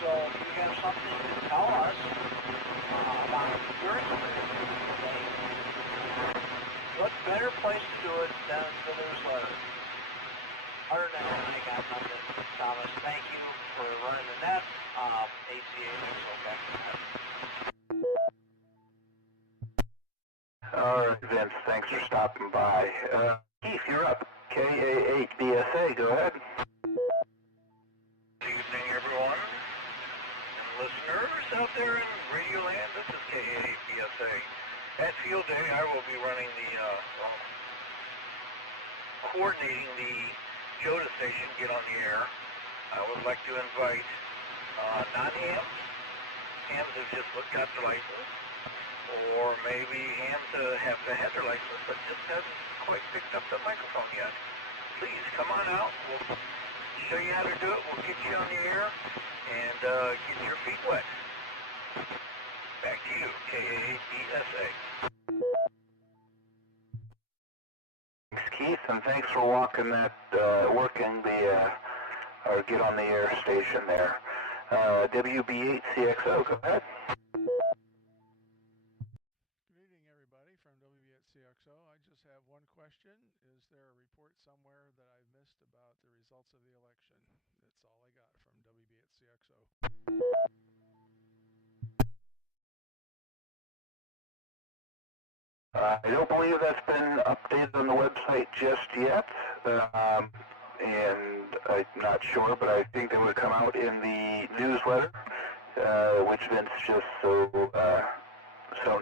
So if you have something to tell us about your experience with field day, what better place to do it than the newsletter? Other than that, I got nothing. Thomas, thank you for running the net. ACA, back to that. All right, Vince, thanks for stopping by. Keith, you're up. KA8BSA, go ahead. Good evening, everyone, and listeners out there in Radio Land. This is KA8BSA. At Field Day, I will be running the, coordinating the JOTA station, Get on the Air. I would like to invite non-hams, hams have just got their license, or maybe hams have had their license but just hasn't quite picked up the microphone yet. Please come on out. We'll show you how to do it. We'll get you on the air and get your feet wet. Back to you, KA8BSA. Thanks, Keith, and thanks for working the or Get on the Air station there. WB8CXO, go ahead. Good evening, everybody, from WB8CXO. I just have one question. Is there a report somewhere that I missed about the results of the election? That's all I got from WB8CXO. I don't believe that's been updated on the website just yet, and I'm not sure, but I think they would come out in the newsletter, which Vince just so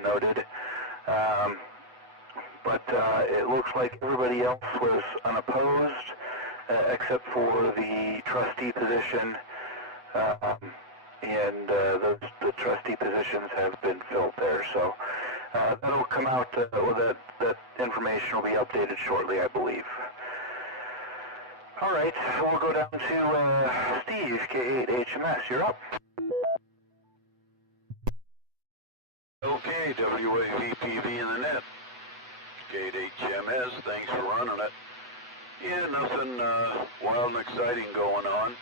noted. But it looks like everybody else was unopposed, except for the trustee position, and the trustee positions have been filled there. So that'll come out, that information will be updated shortly, I believe. All right, we'll go down to Steve, K8HMS. You're up. Okay, WAVPV in the net. K8HMS, thanks for running it. Yeah, nothing wild and exciting going on.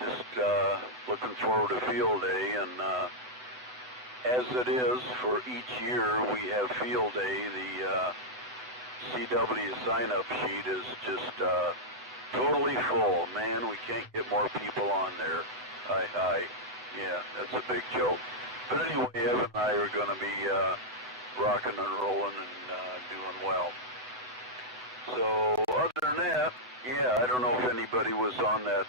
Just looking forward to Field Day, and as it is for each year, we have Field Day. The CW sign-up sheet is just totally full. Man, we can't get more people on there. Yeah, that's a big joke. But anyway, Evan and I are going to be rocking and rolling and doing well. So other than that, yeah, I don't know if anybody was on that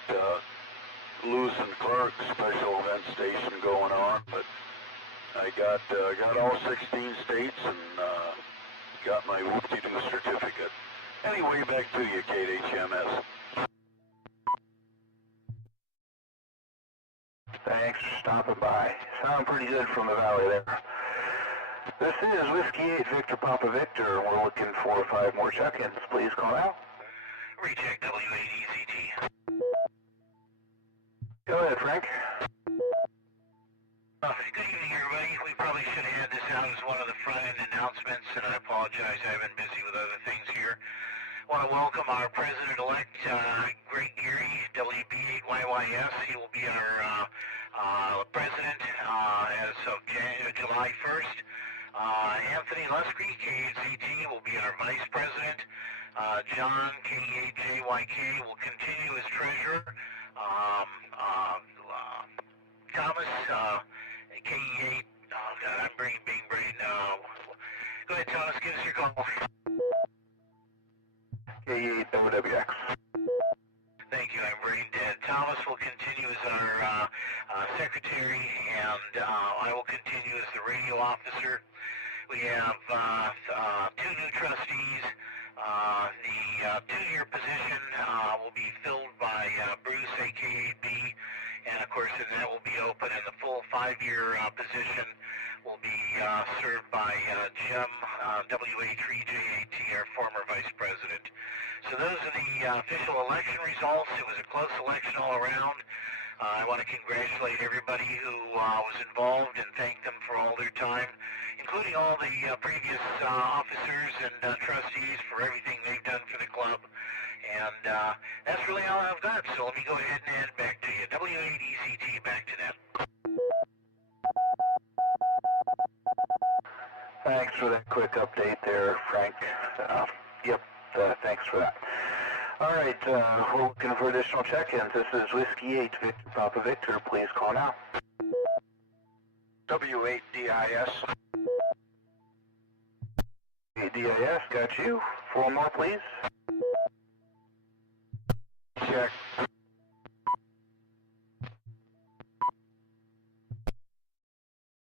Lewis and Clark special event station going on, but I got all 16 states and got my whoop-de-doo certificate. Anyway, back to you, KHMS. Thanks for stopping by. Sound pretty good from the valley there. This is Whiskey 8 Victor Papa Victor, and we're looking for 5 more check-ins. Please call out. Recheck W8ECT. Go ahead, Frank. Good evening, everybody. We probably should have had this out as one of the front-end announcements, and I apologize. I've been busy with other things here. want to welcome our President-elect, Greg Geary, WB8YYS. He will be our President as of July 1st. Anthony Lusky, KHZT, will be our Vice President. John, KHJYK, will continue as Treasurer. Thomas, KE8, oh God, I'm being brain. Go ahead, Thomas, give us your call. KE8 WX. Thank you, I'm brain dead. Thomas will continue as our Secretary, and I will continue as the Radio Officer. We have 2 new trustees. The 2-year position will be filled by Bruce, a.k.a. B, and of course that will be open, and the full 5-year position will be served by Jim, WA3JAT, our former Vice President. So those are the official election results. It was a close election all around. I want to congratulate everybody who was involved and thank them for all their time, including all the previous officers and trustees for everything they've done for the club. And that's really all I've got, so let me go ahead and hand it back to you. W8ECT, back to them. Thanks for that quick update there, Frank. Thanks for that. All right, we're looking for additional check-ins. This is Whiskey 8, Victor Papa Victor. Please call now. W8DIS. DIS, got you. 4 more, please. Check.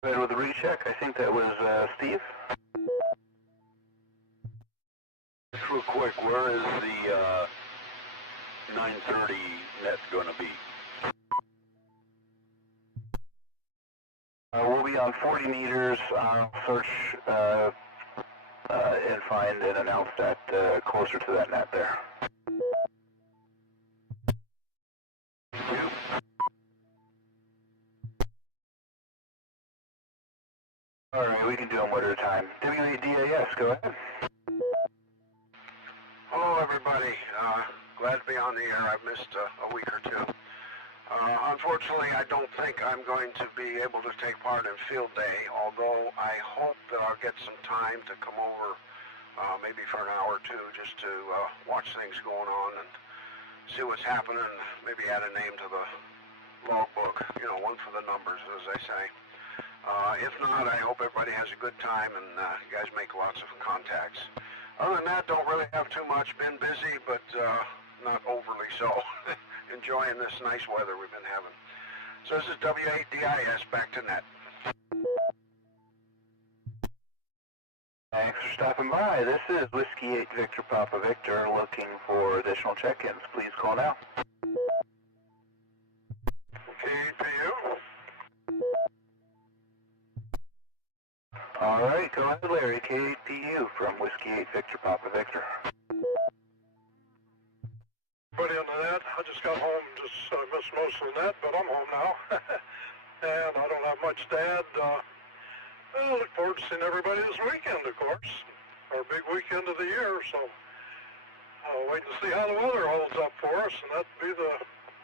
Go ahead with the recheck. I think that was Steve. Just real quick, where is the 930 net going to be? We'll be on 40 meters. I'll search and find and announce that closer to that net there. All right, we can do them one at a time. W8DAS, go ahead. Hello, everybody. Glad to be on the air. I've missed a week or two. Unfortunately, I don't think I'm going to be able to take part in field day, although I hope that I'll get some time to come over maybe for an hour or two just to watch things going on and see what's happening, maybe add a name to the logbook, you know, one for the numbers, as they say. If not, I hope everybody has a good time and you guys make lots of contacts. Other than that, don't really have too much. Been busy, but not overly so. Enjoying this nice weather we've been having. So this is W8DIS, back to net. Thanks for stopping by. This is Whiskey 8 Victor Papa Victor looking for additional check-ins. Please call now. KPU. All right, go ahead, Larry. KPU from Whiskey 8 Victor Papa Victor. Everybody on the net, I just got home, missed most of the net, but I'm home now. And I don't have much to add. I look forward to seeing everybody this weekend, of course. Our big weekend of the year, so waiting to see how the weather holds up for us, and that'd be the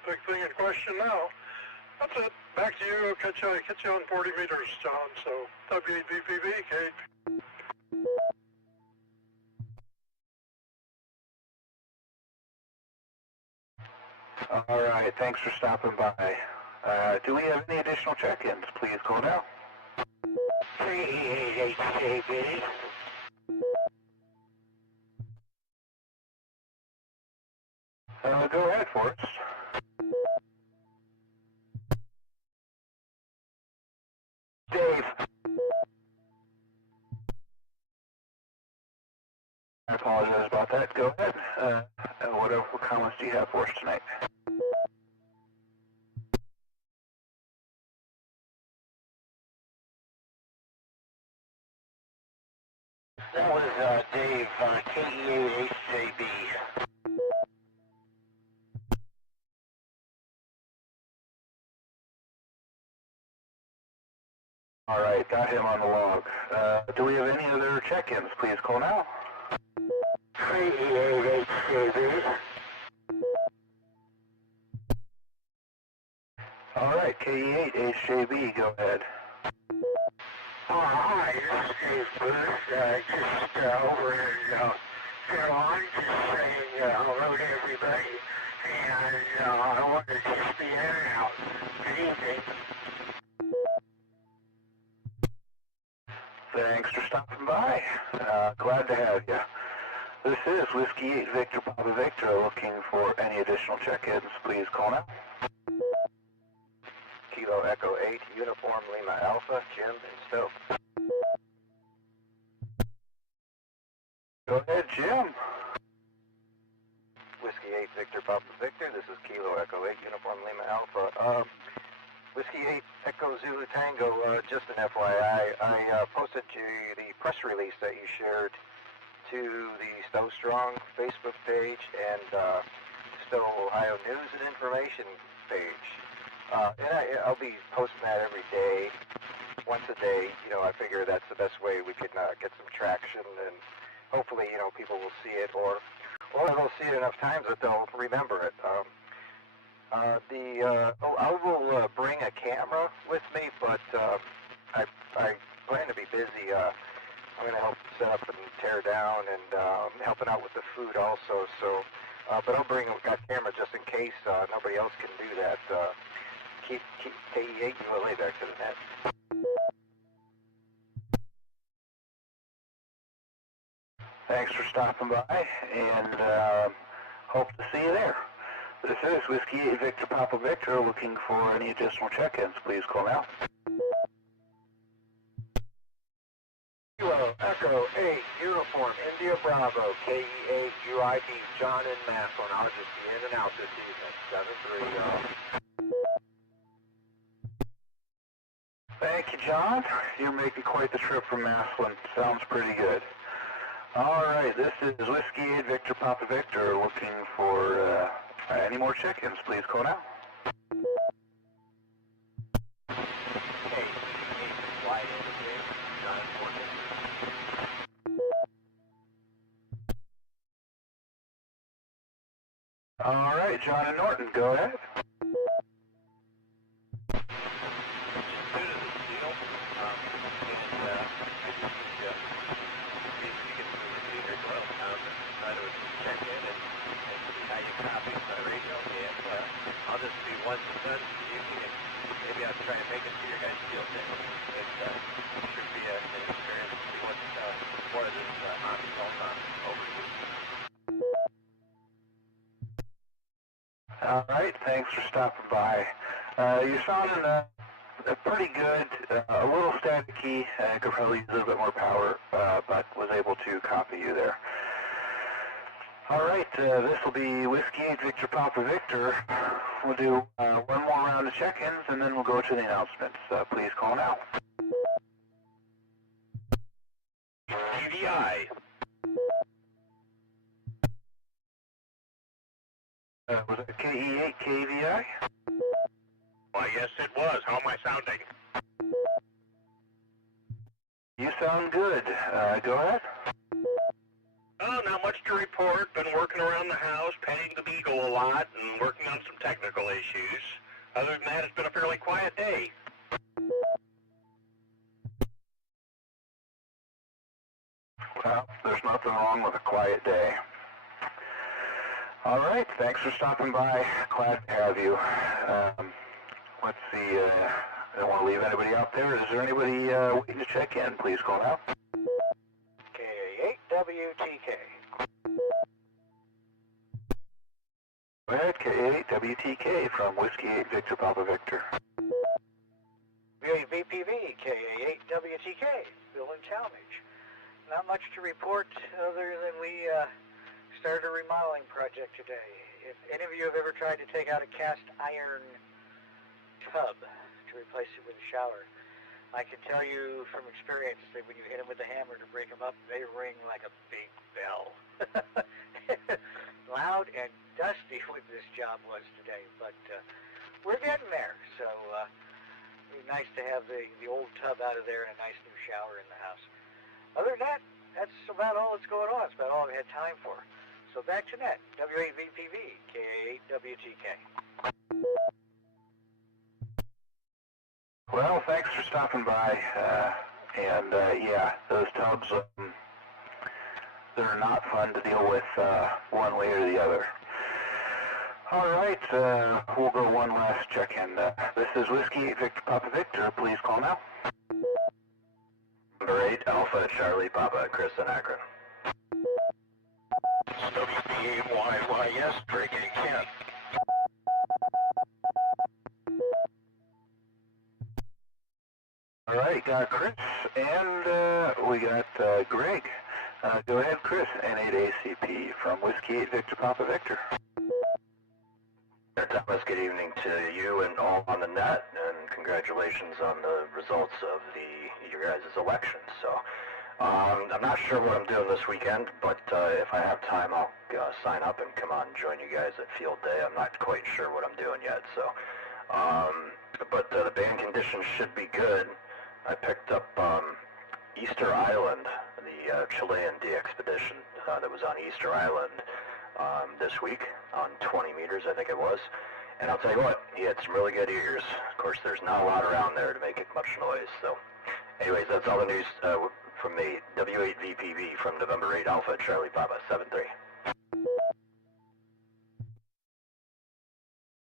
big thing in question now. That's it. Back to you. Catch you on 40 meters, John. So W8VPV, Kate. All right, thanks for stopping by. Do we have any additional check-ins? Please call now. 388HJB. Go ahead, Forrest. Dave. I apologize about that. Go ahead. What comments do you have for us tonight? That was Dave, KE8HJB. All right, got him on the log. Do we have any other check-ins? Please call now. KE8HJB. All right, KE8HJB, go ahead. Hi, this is Dave Booth, just over in Fairlawn, just saying hello to everybody, and I wanted to just be in and out. Good evening. Thanks for stopping by. Glad to have you. This is Whiskey 8 Victor Papa Victor. Looking for any additional check-ins, please call now. Kilo Echo 8, Uniform Lima Alpha, Jim and Stoke. Go ahead, Jim. Whiskey 8 Victor Papa Victor, this is Kilo Echo 8, Uniform Lima Alpha. Whiskey 8 Echo Zulu Tango, just an FYI, I posted you the press release that you shared to the Stowe Strong Facebook page and Stowe Ohio News and Information page. And I'll be posting that every day, once a day. You know, I figure that's the best way we can get some traction, and hopefully, you know, people will see it, or they'll see it enough times that they'll remember it. I will bring a camera with me, but I plan to be busy. I'm going to help set up and tear down, and helping out with the food also. So, but I'll bring a camera just in case nobody else can do that. Keep KE8 ULA back to the net. Thanks for stopping by, and hope to see you there. This is Whiskey 8 Victor Papa Victor. Looking for any additional check-ins, please call now. Kilo Echo 8, Uniform India Bravo, KE8 UID, John in Maslin. I'll just be in and out this evening. 7-3, Thank you, John. You're making quite the trip from Maslin. Sounds pretty good. All right, this is Whiskey 8 Victor Papa Victor. Looking for any more check-ins, please call now. All right, John and Norton, go ahead. I'll just be once it's done this evening, and maybe I'll try and make it to your guys' field day. It should be an experience to see what's more of this hockey going on over here. All right, thanks for stopping by. You're sounding pretty good, a little staticky. I could probably use a little bit more power, but was able to copy you there. All right, this will be Whiskey 8 Victor Papa Victor. We'll do one more round of check-ins, and then we'll go to the announcements. Please call now. KVI. Was it KE8 KVI? Why, yes, it was. How am I sounding? You sound good. Go ahead. Oh, not much to report. Been working around the house, petting the beagle a lot, and working on some technical issues. Other than that, it's been a fairly quiet day. Well, there's nothing wrong with a quiet day. All right, thanks for stopping by. Glad to have you. Let's see, I don't want to leave anybody out there. Is there anybody waiting to check in? Please call out. K8WTK. Go ahead, K8WTK from Whiskey 8 Victor Papa Victor. VPV, K8WTK, Bill and Talmadge. Not much to report other than we started a remodeling project today. If any of you have ever tried to take out a cast iron tub to replace it with a shower, I can tell you from experience that when you hit them with a hammer to break them up, they ring like a big bell. Loud and dusty what this job was today, but we're getting there. So it'd be nice to have the old tub out of there and a nice new shower in the house. Other than that, that's about all that's going on. It's about all we had time for. So back to net, W8VPV, K8WTK. Well, thanks for stopping by. Yeah, those tubs, they're not fun to deal with one way or the other. All right, we'll go one last check-in. This is Whiskey 8 Victor Papa Victor. Please call now. Number 8, Alpha Charlie Papa, Chris in Akron. WB8YYS, Drake and Kent. All right, got Chris, and we got Greg. Go ahead, Chris, N8ACP from Whiskey 8 Victor Papa Victor. Thomas, good evening to you and all on the net, and congratulations on the results of your guys' election. So, I'm not sure what I'm doing this weekend, but if I have time, I'll sign up and come on and join you guys at Field Day. I'm not quite sure what I'm doing yet, so, but the band conditions should be good. I picked up Easter Island, the Chilean de-expedition that was on Easter Island this week on 20 meters, I think it was. And I'll tell you what, he had some really good ears. Of course, there's not a lot around there to make it much noise. So, anyways, that's all the news from me. W8VPV from November 8 Alpha Charlie Papa 73.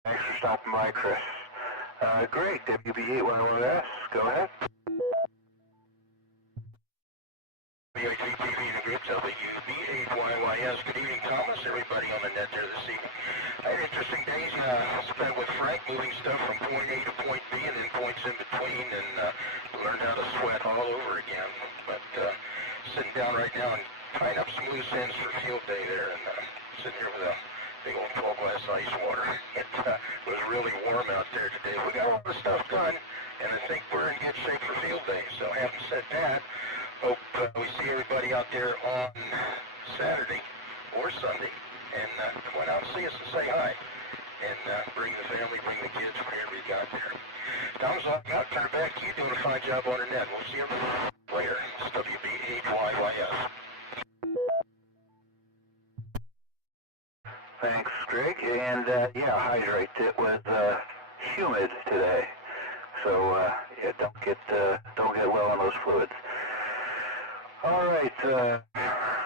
Thanks for stopping by, Chris. Great, WB8YYS, go ahead. WB8VPV, the group WB8YYS. Good evening, Thomas, everybody on the net there this evening. I had interesting days spent with Frank moving stuff from point A to point B and then points in between, and learned how to sweat all over again. But sitting down right now and tying up some loose ends for Field Day there, and sitting here with a big old 12-glass ice water. It was really warm out there today. We got all the stuff done, and I think we're in good shape for Field Day. So having said that, hope we see everybody out there on Saturday or Sunday, and come on out and see us and say hi, and bring the family, bring the kids, whatever you got there. Tom's I'll turn it back to you, doing a fine job on the net. We'll see you later. It's WB8YYS. Thanks, Greg. And yeah, hydrate. It was humid today, so yeah, don't get well on those fluids. All right,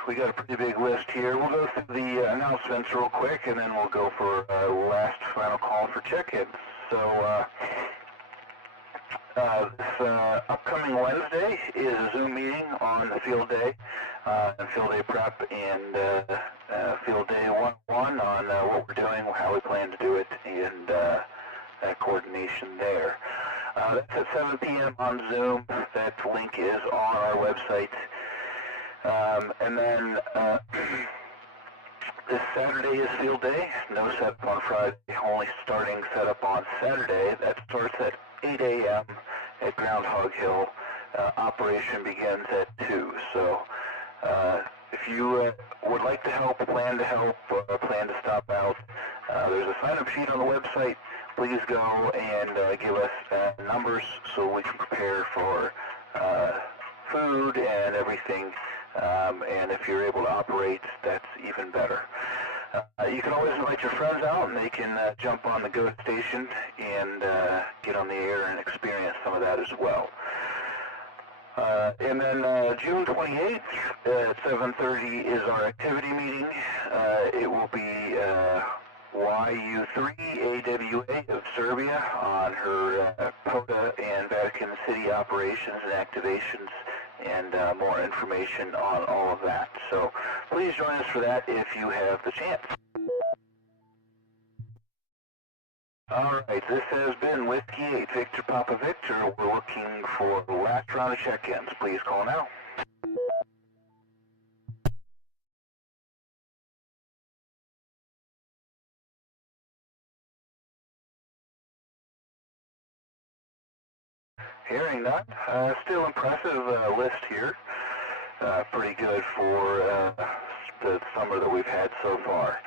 we got a pretty big list here. We'll go through the announcements real quick, and then we'll go for last final call for check-ins. So this upcoming Wednesday is a Zoom meeting on the Field Day, and Field Day prep, and Field Day 1-1 on what we're doing, how we plan to do it, and that coordination there. That's at 7 p.m. on Zoom. That link is on our website. And then this Saturday is Field Day. No setup on Friday, only starting setup on Saturday. That starts at 8 a.m. at Groundhog Hill. Operation begins at 2. So if you would like to help, plan to stop out, there's a sign-up sheet on the website. Please go and give us numbers so we can prepare for food and everything. And if you're able to operate, that's even better. You can always invite your friends out, and they can jump on the GO station and get on the air and experience some of that as well. And then June 28th at 7:30 is our activity meeting. It will be YU3 AWA of Serbia on her POTA and Vatican City operations and activations, and more information on all of that. So please join us for that if you have the chance. All right, this has been Whiskey 8 Victor Papa Victor. We're looking for the last round of check-ins. Please call now. Hearing none. Still impressive list here. Pretty good for the summer that we've had so far.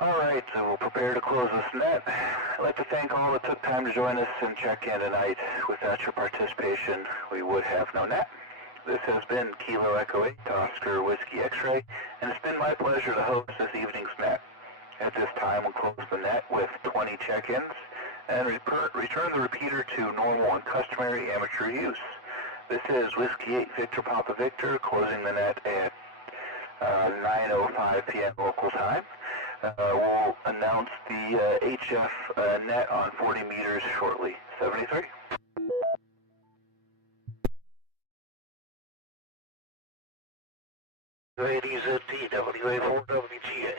All right, so we'll prepare to close this net. I'd like to thank all that took time to join us and check in tonight. Without your participation, we would have no net. This has been Kilo Echo 8 Oscar Whiskey X-Ray, and it's been my pleasure to host this evening's net. At this time, we'll close the net with 20 check-ins and return the repeater to normal and customary amateur use. This is Whiskey 8 Victor Papa Victor closing the net at 9:05 p.m. local time. We'll announce the HF net on 40 meters shortly. 73. Ladies at TWA4WGA.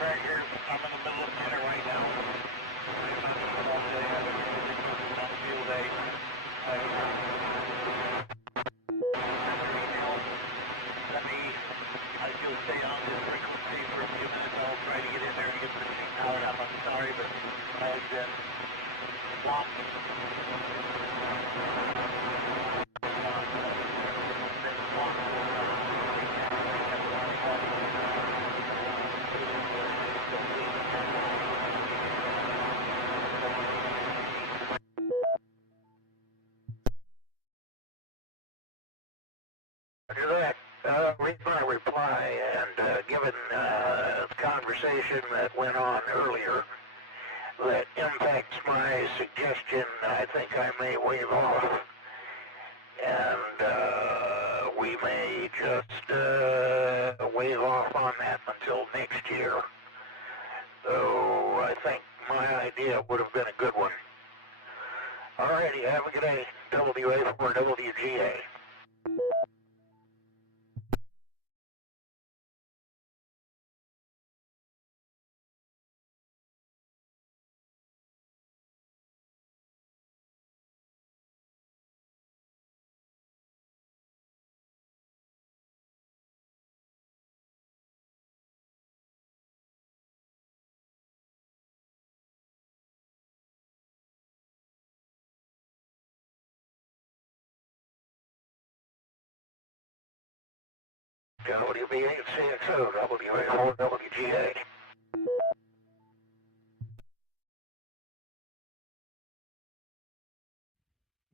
Right here. I'm in the middle of dinner right now. All day. I've been on field day. I still stay on this frequency for a few minutes. I'll try to get in there and get this thing powered up. I'm sorry, but I've been blocked. Read my reply, and given the conversation that went on earlier that impacts my suggestion, I think I may waive off, and we may just waive off on that until next year. So I think my idea would have been a good one. Alrighty, have a good day. WA4WGA. WB8CXO, WA4WGA.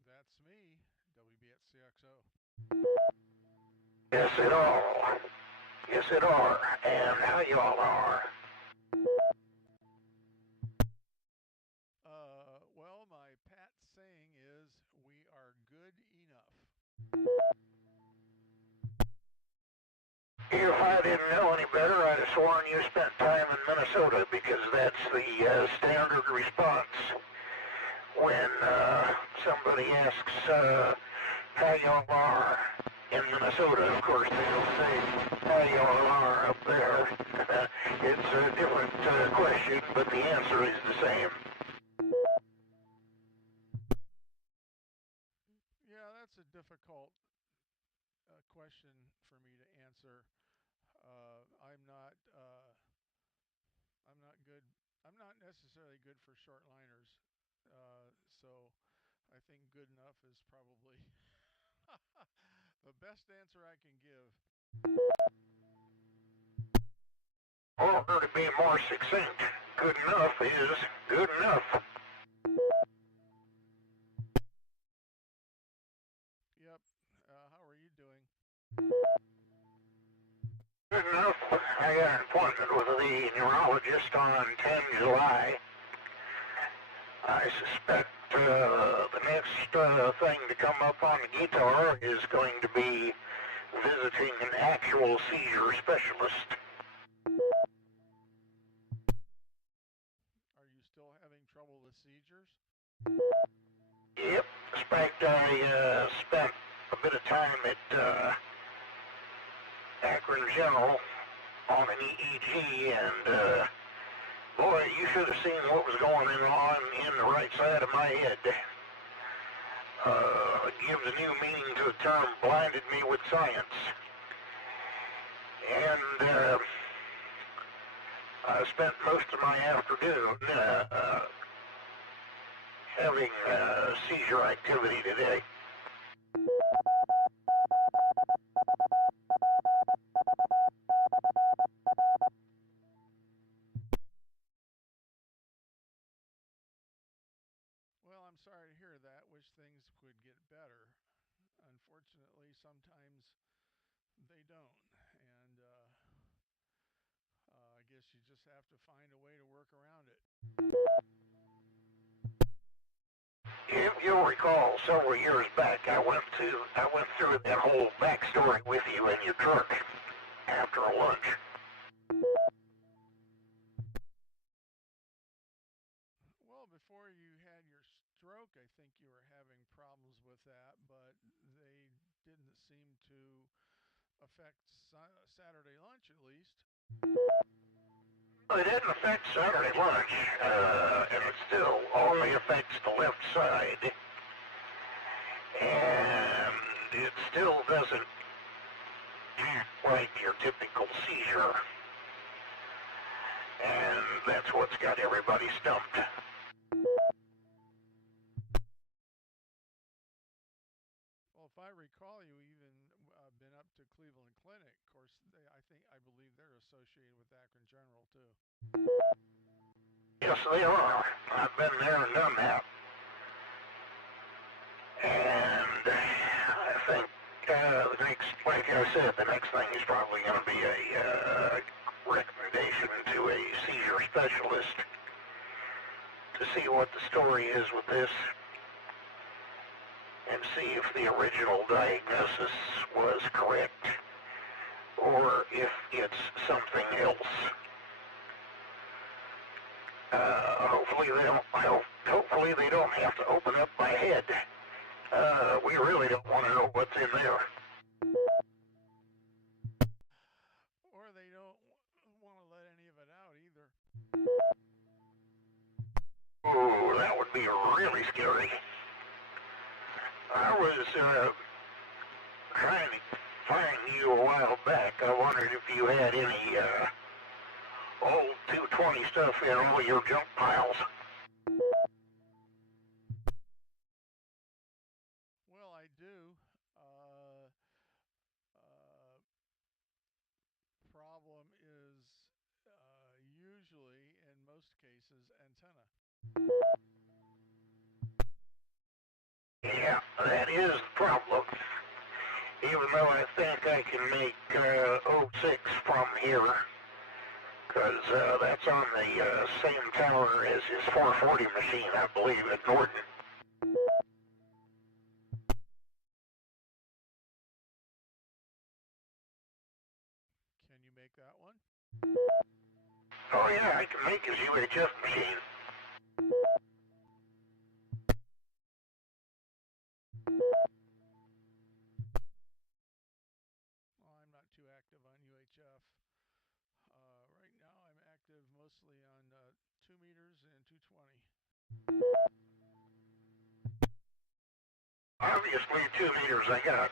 That's me, WB8CXO. Yes, it all. Yes, it are. And how y'all are? Well, my pat saying is, we are good enough. If I didn't know any better, I'd have sworn you spent time in Minnesota, because that's the standard response when somebody asks how y'all are in Minnesota. Of course, they don't say how y'all are up there. It's a different question, but the answer is the same. Yeah, that's a difficult question for me to answer. I'm not good. I'm not necessarily good for short liners, so I think good enough is probably the best answer I can give. Or to be more succinct, good enough is good enough. Yep. How are you doing? Good enough. I got an appointment with the neurologist on 10 July. I suspect the next thing to come up on the guitar is going to be visiting an actual seizure specialist. Are you still having trouble with seizures? Yep. In fact, I spent a bit of time at Akron General on an EEG, and boy, you should have seen what was going on in the right side of my head. It gives a new meaning to the term blinded me with science. And I spent most of my afternoon having seizure activity today. I'm sorry to hear that. Wish things could get better. Unfortunately, sometimes they don't. And I guess you just have to find a way to work around it. If you'll recall, several years back, I went through that whole backstory with you in your truck after lunch. Well, before you had your stroke, I think you were having problems with that, but they didn't seem to affect Saturday lunch, at least. It didn't affect Saturday lunch, and it still only affects the left side. And it still doesn't act like your typical seizure. And that's what's got everybody stumped. Well, if I recall, you even been up to Cleveland Clinic. Of course, I believe they're associated with Akron General too. Yes, they are. I've been there and done that. And I think the next, like I said, the next thing is probably going to be a recommendation to a seizure specialist to see what the story is with this and see if the original diagnosis was correct or if it's something else. Hopefully they don't have to open up my head. We really don't want to know what's in there. Or they don't want to let any of it out either. Ooh, that would be really scary. I was trying to find you a while back. I wondered if you had any old 220 stuff in all your junk piles. Well, I do. Problem is usually, in most cases, antenna. Yeah, that is the problem. Even though I think I can make 06 from here, because that's on the same tower as his 440 machine, I believe, at Norton. Can you make that one? Oh yeah, I can make his UHF machine. Well, I'm not too active on UHF. Right now I'm active mostly on 2 meters and 220. Obviously 2 meters I got,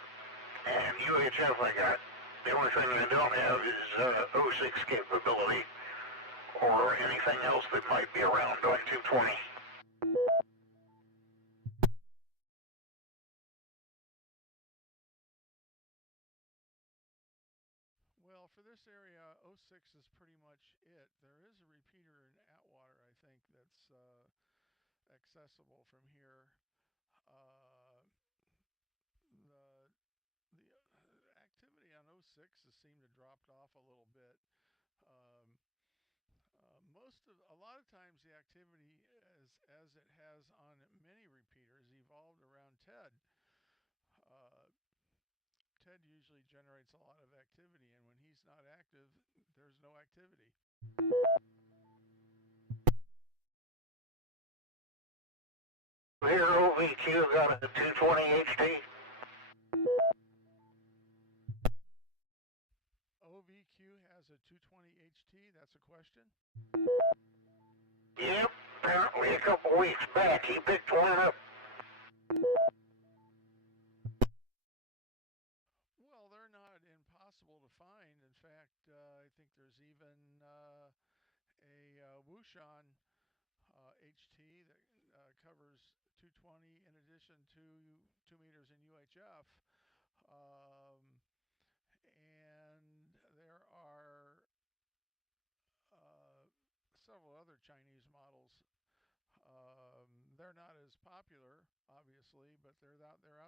and UHF I got. The only thing I don't have is 06 capability, or anything else that might be around on 220. Well, for this area, 06 is pretty much it. There is a repeater in Atwater, I think, that's accessible from here. The activity on 06 has seemed to dropped off a little bit. A lot of times the activity, as it has on many repeaters, evolved around TED. TED usually generates a lot of activity, and when he's not active, there's no activity. Here, OVQ got a 220 HT. OVQ has a 220 HT, that's a question? Yep, apparently a couple weeks back he picked one up. Well, they're not impossible to find. In fact, I think there's even a Wushan HT that covers 220 in addition to 2 meters in UHF. And there are several other Chinese models. They're not as popular, obviously, but they're out there.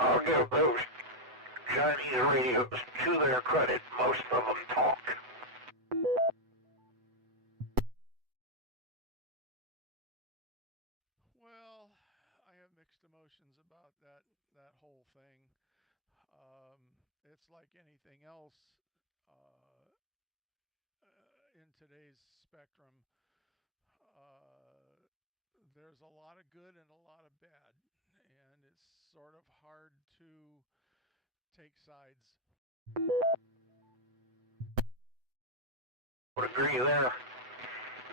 I'll give those Chinese radios to their credit. Most of them talk. Well, I have mixed emotions about that whole thing. It's like anything else in today's spectrum. There's a lot of good and a lot of bad, and it's sort of hard to take sides. Would agree there.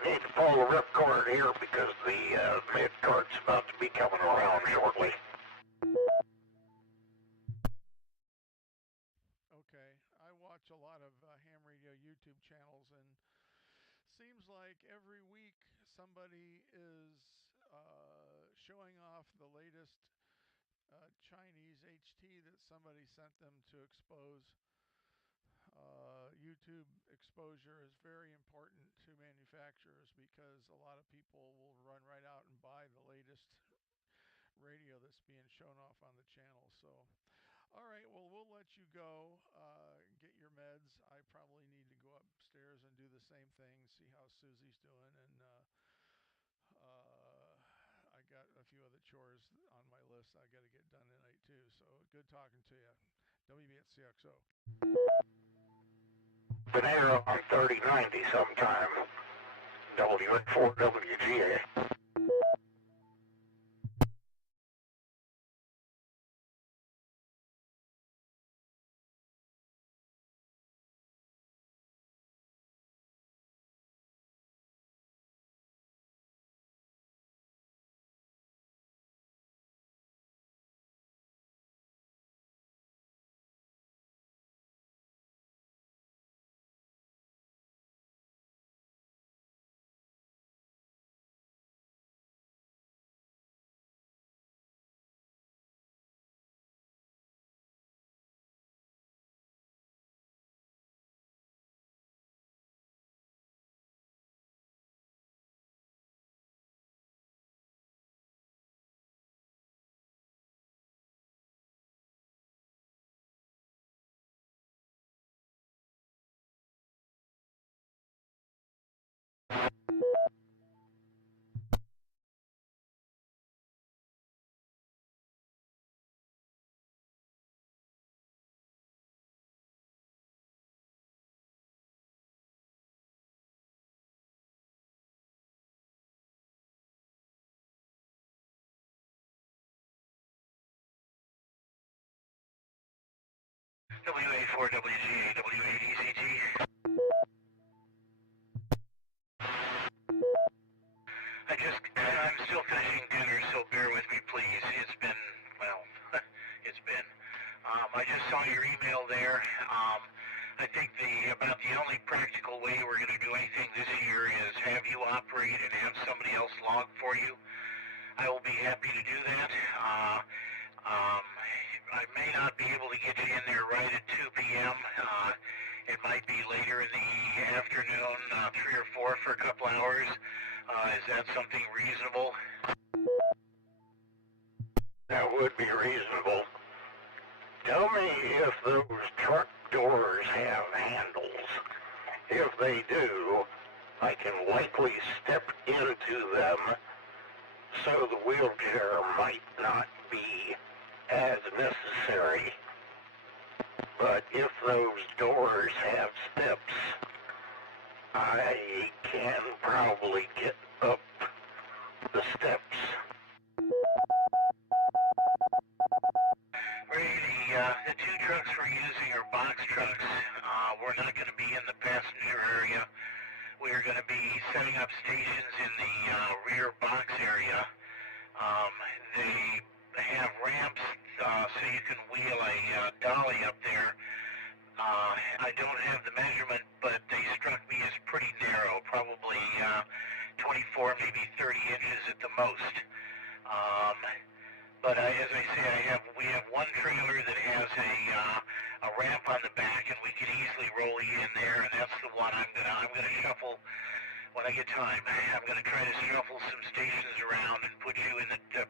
Need to pull the ripcord here because the mid-card's about to be coming around shortly. Okay, I watch a lot of ham radio YouTube channels, and seems like every week somebody is showing off the latest Chinese HT that somebody sent them to expose. YouTube exposure is very important to manufacturers because a lot of people will run right out and buy the latest radio that's being shown off on the channel. So, all right, well, we'll let you go, get your meds. I probably need to go upstairs and do the same thing, see how Susie's doing, and I got a few other chores on my list I got to get done tonight too. So good talking to you. WB@CXO. Been here on 3090 sometime. WN4WGA. WA4WGA, W8ECT. I'm still finishing dinner, so bear with me, please. It's been, well, it's been. I just saw your email there. I think about the only practical way we're going to do anything this year is have you operate and have somebody else log for you. I will be happy to do that. I may not be able to get you in there right at 2 p.m. It might be later in the afternoon, 3 or 4 for a couple hours. Is that something reasonable? That would be reasonable. Tell me if those truck doors have handles. If they do, I can likely step into them so the wheelchair might not be as necessary. But if those doors have steps, I can probably get up the steps. The two trucks we're using are box trucks. We're not going to be in the passenger area. We're going to be setting up stations in the rear box area. They have ramps so you can wheel a dolly up there. I don't have the measurement, but they struck me as pretty narrow, probably 24, maybe 30 inches at the most. But as I say, we have one trailer that has a a ramp on the back, and we can easily roll you in there. And that's the one I'm gonna shuffle when I get time. I'm gonna try to shuffle some stations around and put you in the 80,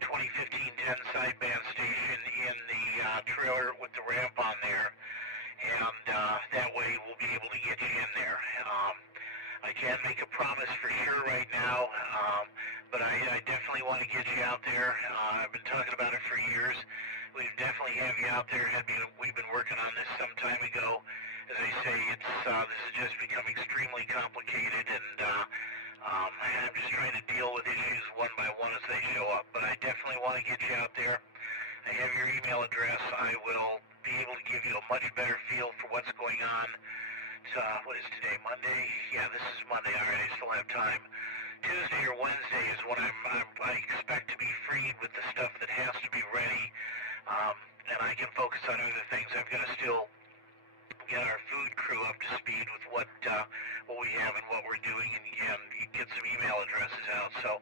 20, 15, 10 sideband station in the trailer with the ramp on there, and that way we'll be able to get you in there. I can't make a promise for sure right now, but I definitely want to get you out there. I've been talking about it for years. We definitely have you out there. We've been working on this some time ago. As I say, this has just become extremely complicated, and I'm just trying to deal with issues one by one as they show up. But I definitely want to get you out there. I have your email address. I will be able to give you a much better feel for what's going on. What is today, Monday? Yeah, this is Monday. All right, I still have time. Tuesday or Wednesday is when I expect to be freed with the stuff that has to be ready, and I can focus on other things. I've got to still get our food crew up to speed with what we have and what we're doing, and get some email addresses out. So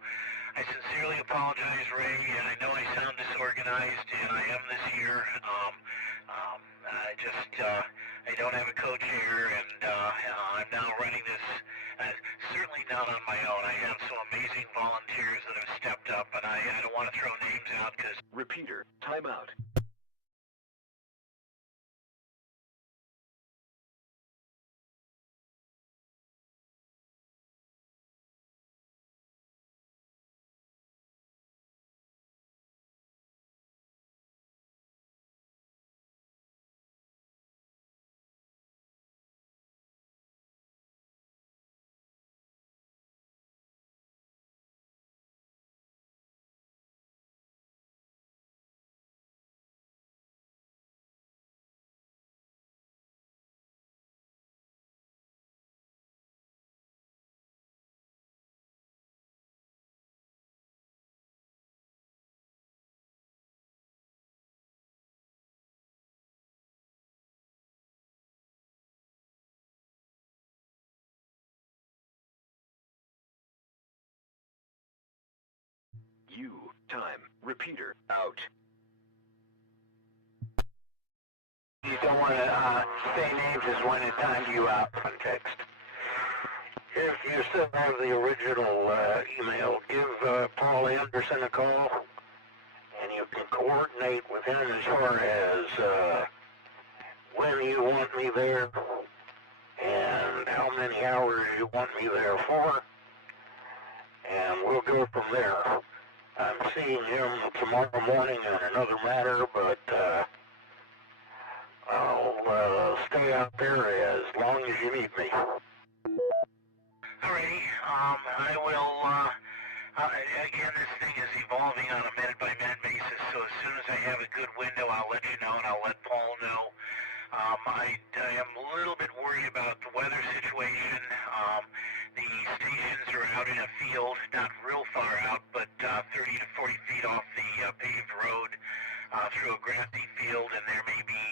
I sincerely apologize, Ray, and I know I sound disorganized, and I am this year. I don't have a co-chair, and I'm now running this, certainly not on my own. I have some amazing volunteers that have stepped up, and I don't want to throw names out because... Repeater, timeout. Time. Repeater out. You don't want to say names is when it timed you out context. If you still have the original email, give Paul Anderson a call, and you can coordinate with him as far as when you want me there and how many hours you want me there for, and we'll go from there. I'm seeing him tomorrow morning on another matter, but I'll stay out there as long as you need me. Alrighty, I will, again, this thing is evolving on a minute-by-minute basis, so as soon as I have a good window, I'll let you know, and I'll let Paul know. I am a little bit worried about the weather situation. The stations are out in a field, not real far out, but 30 to 40 feet off the paved road through a grassy field, and there may be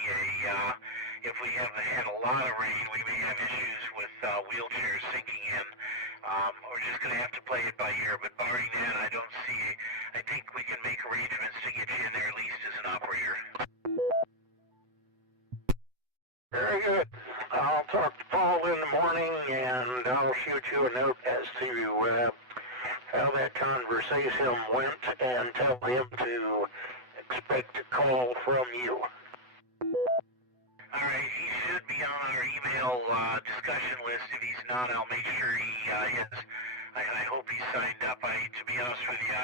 if we have had a lot of rain, we may have issues with wheelchairs sinking in. We're just going to have to play it by ear, but barring that, I think we can make arrangements to get you in there at least as an operator. Very good. I'll talk to Paul in the morning, and I'll shoot you a note as to how that conversation went, and tell him to expect a call from you. All right, he should be on our email discussion list. If he's not, I'll make sure he is. I hope he's signed up. To be honest with you,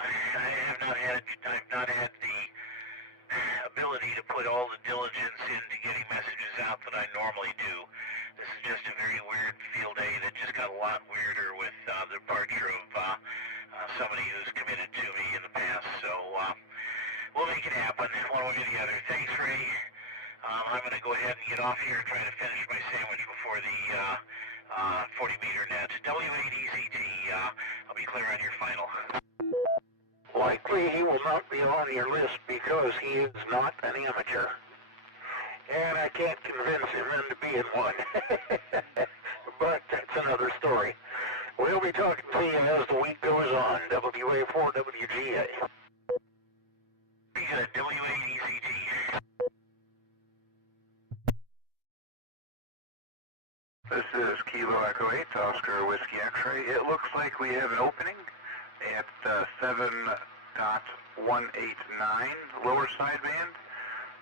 I've not had the ability to put all the diligence into getting messages out that I normally do. This is just a very weird field day that just got a lot weirder with the departure of somebody who's committed to me in the past. So we'll make it happen one way or the other. Thanks, Ray. I'm going to go ahead and get off here and try to finish my sandwich before the 40-meter net. W8ECT, I'll be clear on your final. Likely he will not be on your list because he is not an amateur. And I can't convince him into being one. But that's another story. We'll be talking to you as the week goes on. WA4WGA. Be good. W8ECT. This is Kilo Echo 8, Oscar Whiskey X-Ray. It looks like we have an opening at 7.189 lower sideband.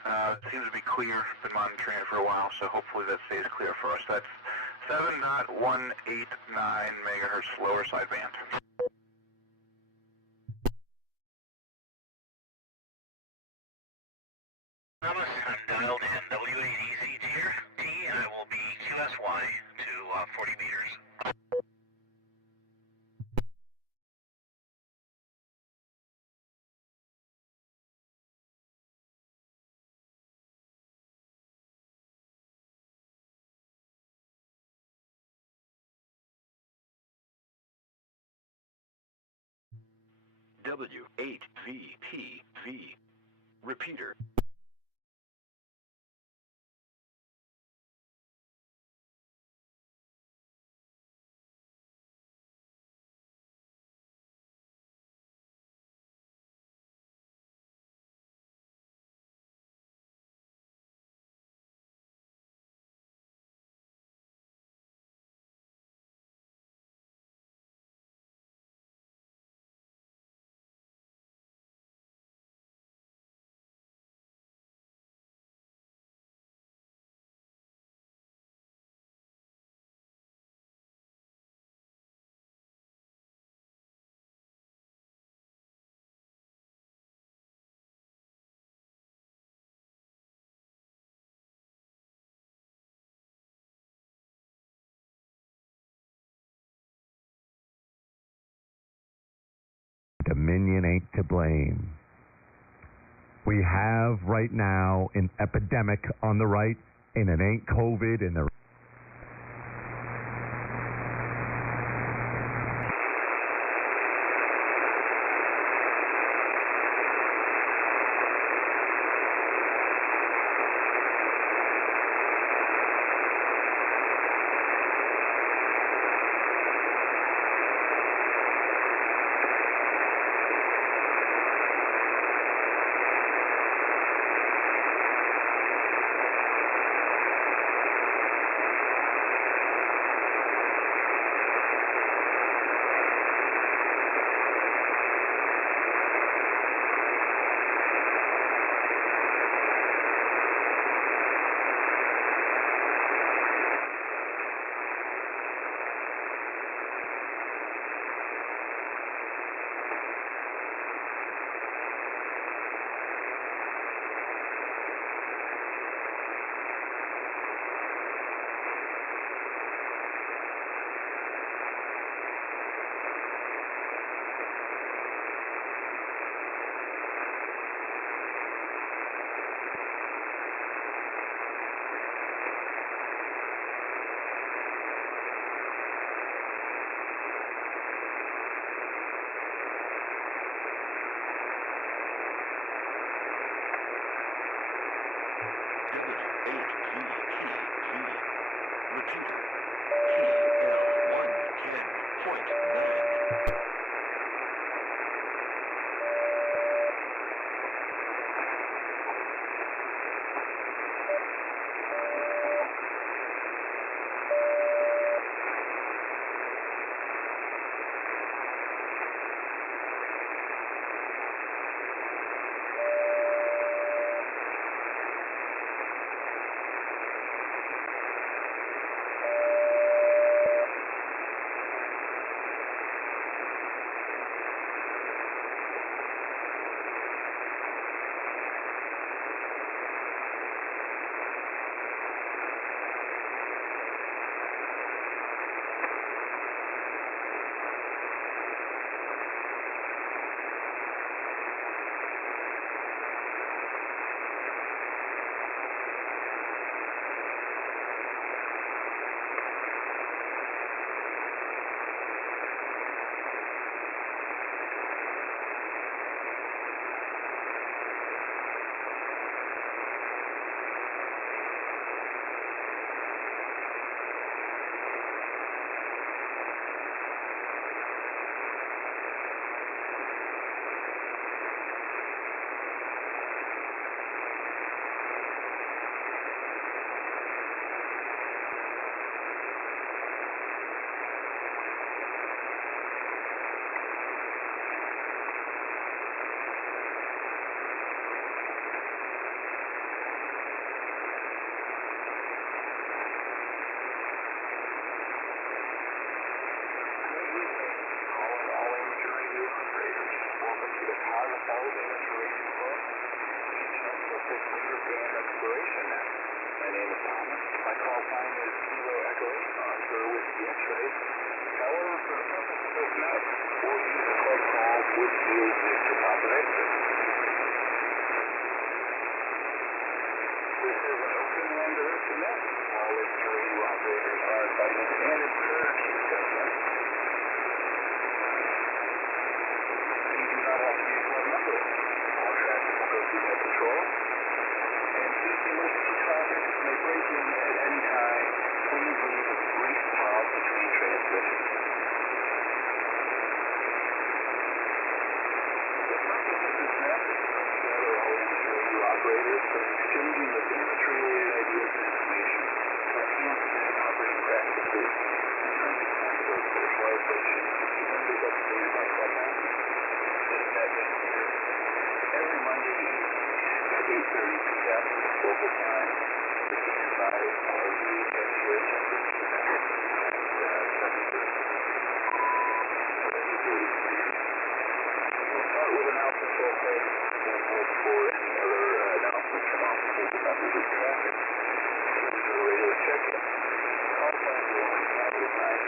It seems to be clear. Been monitoring it for a while, so hopefully that stays clear for us. That's 7.189 megahertz lower sideband. Thomas, I'm dialed in W8EZ tier T. I will be QSY to 40 meters. W8VPV. Repeater. Dominion ain't to blame. We have right now an epidemic on the right, and it ain't COVID, and the time to stand by while we check your temperature and temperature. We'll start with announcements real quick, and we'll look for any other announcements from officers and members of traffic. Here's your radio check-in. Call sign 1, capital 9,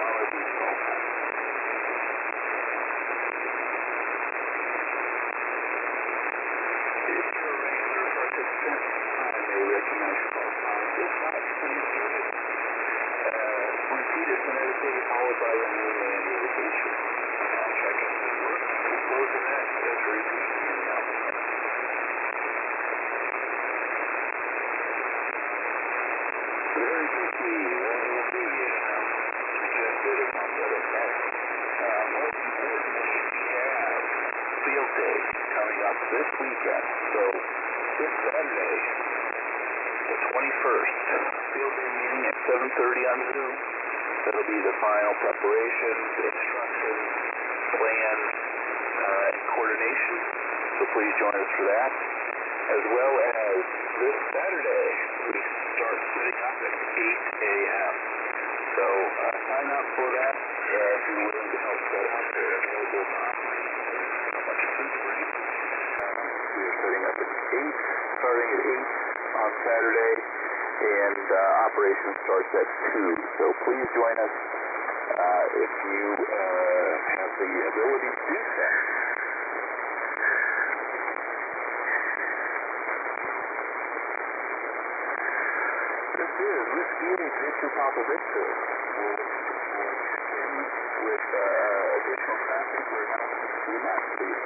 dollar beach call sign. If you're a regular participant, I may recognize your call sign. If not, please join us. Repeat it phonetically, followed by your name and your location. I'll check in with work. We'll close the net after repeating the announcement. Very quickly, we'll see an announcement suggested and I'll let it know. Most importantly, we have Field Day coming up this weekend. So, this Saturday, the 21st, Field Day meeting at 7:30 on Zoom. That'll be the final preparations, instructions, plan, and coordination. So please join us for that. As well as this Saturday, we start setting up at 8 a.m. So sign up for that if you're willing to help set up. They're available to operate. There's a bunch of food to bring. We are setting up at 8, starting at 8 on Saturday, and operation starts at 2. So please join us if you have the ability to do so. This is Whiskey 8, Victor Papa Victor. We'll check in with additional traffic or announcements to the map, please.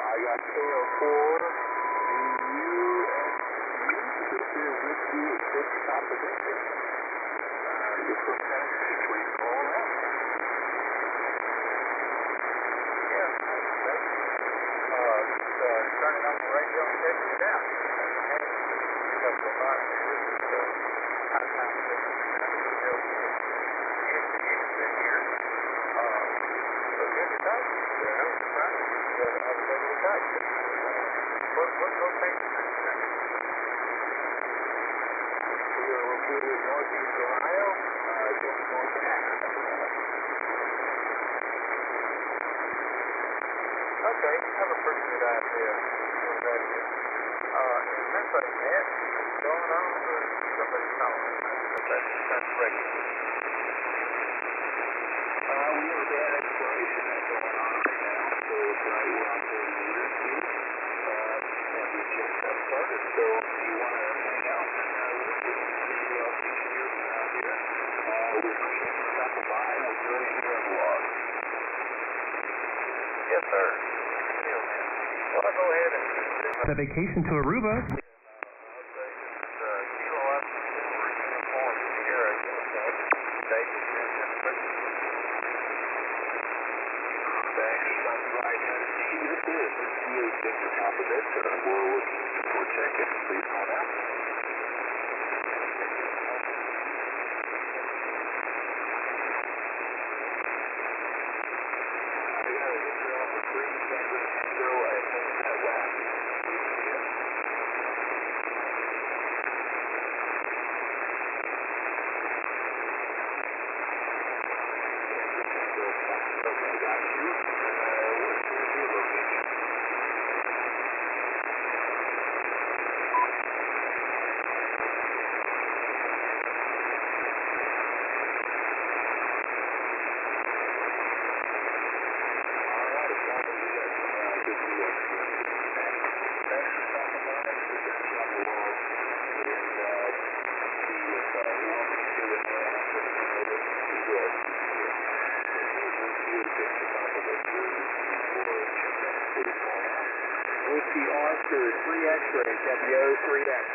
I got KO4, this is Whiskey 6 Papa Victor. Your first passenger, please call now. Yeah, turning on the radio and taking it out. Because the bar is high time to been here. So get your taxi. What location are you at? We are located in Northeast Ohio, just north of Akron at the moment. Okay, I have a pretty good idea where that is. Is this a net going on or somebody calling? That's regular. We have a bad exploration that's going on right now, so tonight we're on board a meter too. And we just got started, so if you want to hang out and listen to future out here, we appreciate you stopping by and we'll join you here on the log. Yes, sir. Deal, man. Well, I'll go ahead and The vacation to Aruba. Thanks for stopping by, Tennessee. This is Whiskey 8 Victor Papa Victor. We're looking for check-in. Please call now. I got a Victor Alpha 3, Tango Tango. I think that last. Whiskey Oscar 3 X-ray, Capio 3X.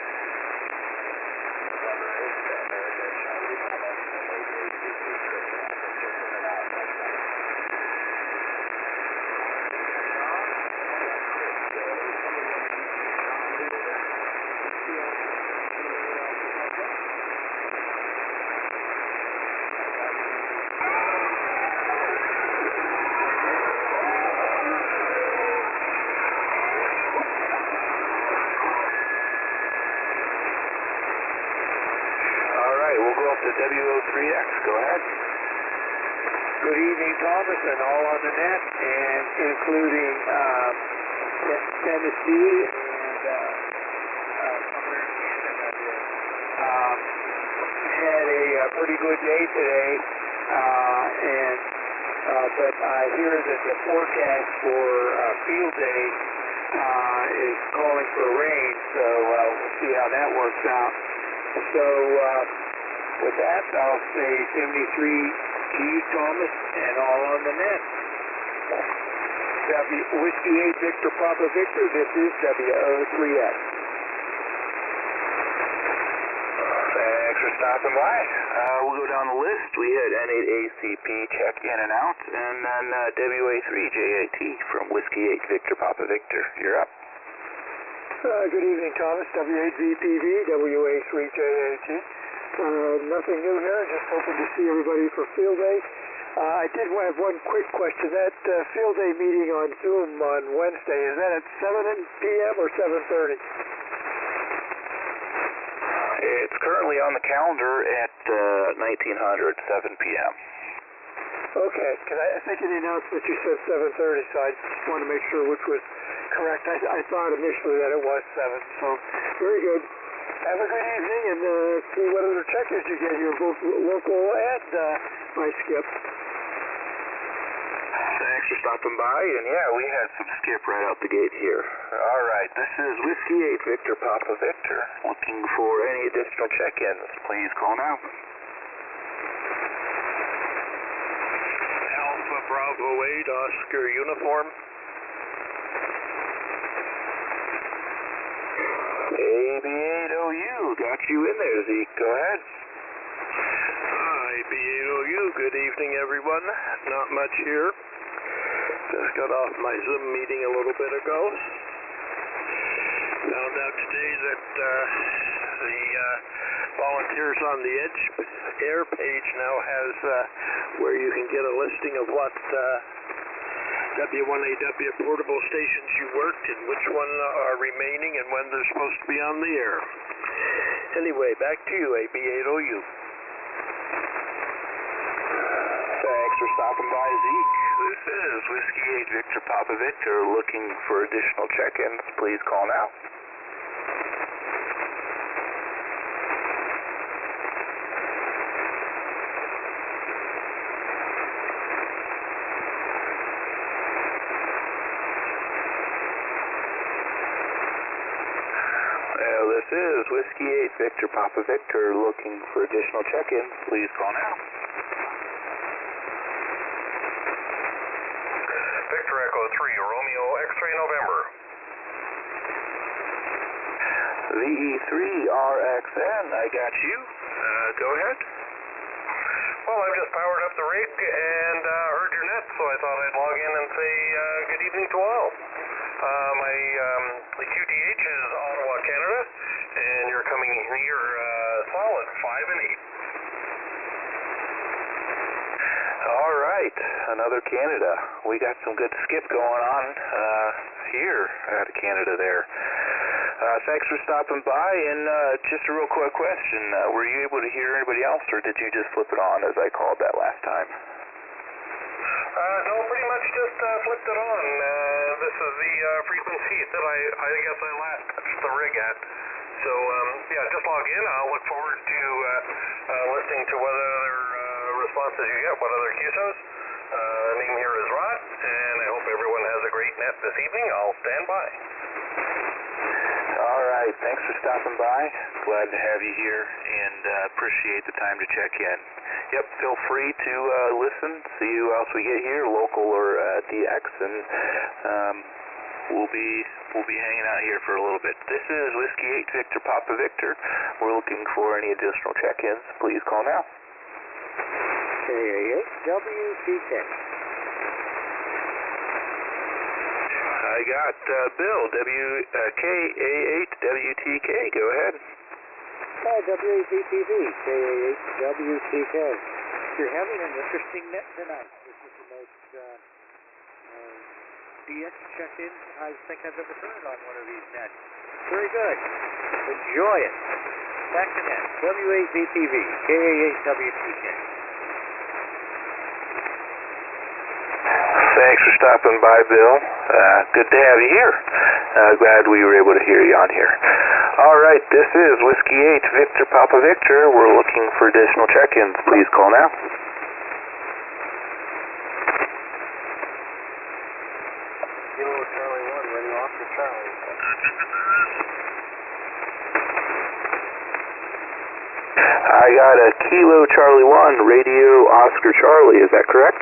right, we'll go up to WO3X. Go ahead. Good evening, Thomas, and all on the net, and including Tennessee and somewhere in Houston, I did. Had a pretty good day today, but I hear that the forecast for field day is calling for rain, so we'll see how that works out. So with that, I'll say 73G Thomas and all on the net. Whiskey 8 Victor Papa Victor, this is WO3X. Thanks for stopping by. We'll go down the list. We had N8ACP check in and out, and then WA3JAT from Whiskey 8 Victor Papa Victor. You're up. Good evening, Thomas. W8VPV, WA3JAT. Nothing new here. Just hoping to see everybody for field day. I did have one quick question. That field day meeting on Zoom on Wednesday, is that at 7 p.m. or 7:30? It's currently on the calendar at 1900, 7 p.m. Okay, because I think in the announcement you said 7:30, so I just wanted to make sure which was correct. I thought initially that it was 7, so very good. Have a good evening, and see what other checkers you get here, both local and my skip. Thanks for stopping by, and yeah, we had some skip right out the gate here. All right, this is Whiskey 8 Victor Papa Victor. Looking for any additional check-ins, please call now. Alpha Bravo 8 Oscar Uniform. AB8OU, got you in there, Zeke. Go ahead. AB8OU, good evening, everyone. Not much here. Just got off my Zoom meeting a little bit ago. Found out today that the Volunteers on the Edge Air page now has where you can get a listing of what W1AW portable stations you worked and which one are remaining and when they're supposed to be on the air. Anyway, back to you, AB8OU. Thanks for stopping by, Zeke. This is Whiskey 8 Victor Papa Victor. Looking for additional check-ins, please call now. This is Whiskey 8 Victor Papa Victor. Looking for additional check-ins, please call now. Victor Echo 3, Romeo X-ray November. VE3RXN, I got you. Go ahead. Well, I've just powered up the rig and heard your net, so I thought I'd log in and say good evening to all. My QTH is Ottawa, Canada, and you're coming here solid 5 and 8. All right, another Canada. We got some good skip going on here out of Canada there. Thanks for stopping by, and just a real quick question. Were you able to hear anybody else, or did you just flip it on as I called that last time? No, pretty much just flipped it on. This is the frequency that I guess I last touched the rig at. So, yeah, just log in. I'll look forward to listening to what other responses you get, what other QSOs. Name here is Rod, and I hope everyone has a great net this evening. I'll stand by. All right, thanks for stopping by. Glad to have you here, and appreciate the time to check in. Yep, feel free to listen, see who else we get here, local or DX, and we'll be hanging out here for a little bit. This is Whiskey 8 Victor Papa Victor. We're looking for any additional check-ins. Please call now. WTK. I got Bill, KA8WTK. Go ahead. Hi, WAVTV, KA8WTK. You're having an interesting net tonight. This is the most DX check-in I think I've ever heard on one of these nets. Very good. Enjoy it. back to net. W8VPV, KA8WTK. Thanks for stopping by, Bill. Good to have you here. Glad we were able to hear you on here. All right, this is Whiskey 8, Victor Papa Victor. We're looking for additional check-ins. Please call now. Kilo Charlie 1, ready Oscar Charlie. I got a Kilo Charlie 1, radio Oscar Charlie. Is that correct?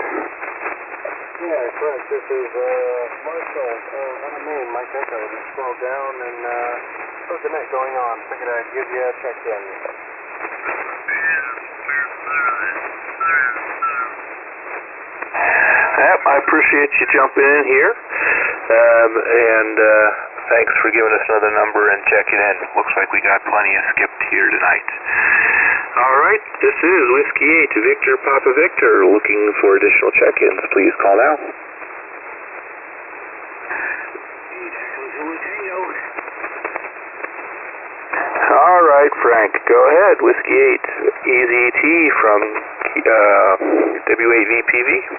Yeah, correct. This is Marshall out of Maine, Mike Echo. Just scroll down and how's the net going on? Figured I'd give you a check-in. Yep, I appreciate you jumping in here. And thanks for giving us another number and checking in. Looks like we got plenty of skipped here tonight. All right, this is Whiskey 8, Victor Papa Victor, looking for additional check-ins. Please call now. All right, Frank, go ahead. Whiskey 8, Easy T from W8VPV.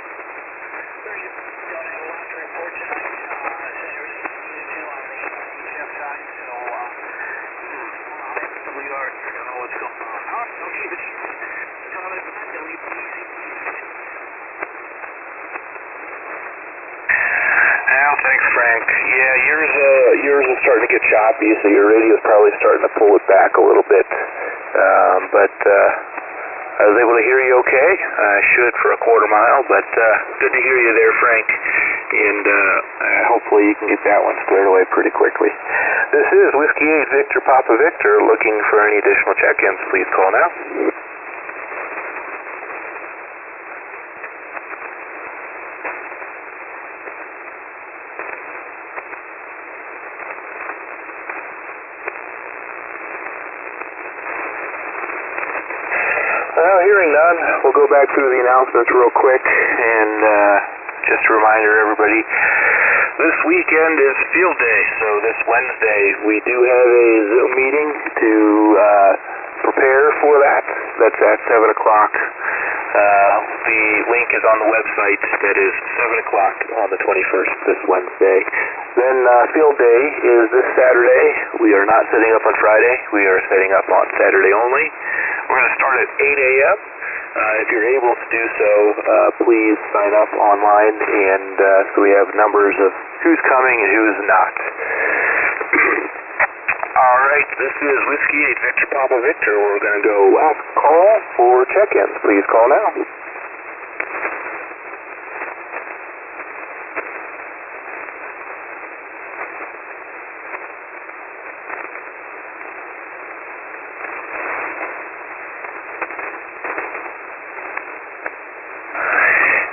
Thanks, Frank. Yeah, yours is starting to get choppy, so your radio's probably starting to pull it back a little bit. But I was able to hear you okay. I should for a quarter mile, but good to hear you there, Frank. And hopefully you can get that one squared away pretty quickly. This is Whiskey 8, Victor Papa Victor, looking for any additional check-ins. Please call now. Well, hearing none, we'll go back through the announcements real quick, and just a reminder, everybody, this weekend is field day, so this Wednesday we do have a Zoom meeting to prepare for that. That's at 7 o'clock. The link is on the website. That is 7 o'clock on the 21st, this Wednesday. Then field day is this Saturday. We are not setting up on Friday. We are setting up on Saturday only. We're going to start at 8 a.m. If you're able to do so, please sign up online, and so we have numbers of who's coming and who's not. All right, this is Whiskey 8, Victor Papa Victor. We're going to go last call for check-ins. Please call now.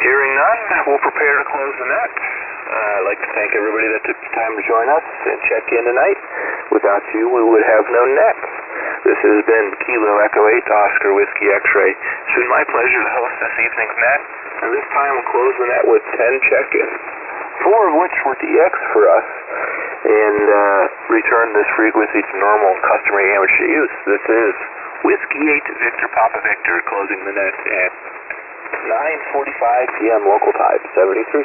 Hearing none, we'll prepare to close the net. I'd like to thank everybody that took the time to join us and check in tonight. Without you, we would have no net. This has been Kilo Echo 8 Oscar Whiskey X-Ray. It's been my pleasure to host this evening's net, and this time we'll close the net with 10 check-ins, 4 of which were DX for us, and return this frequency to normal and customary amateur use. This is Whiskey 8 Victor Papa Victor closing the net at 9:45 p.m. local time, 73.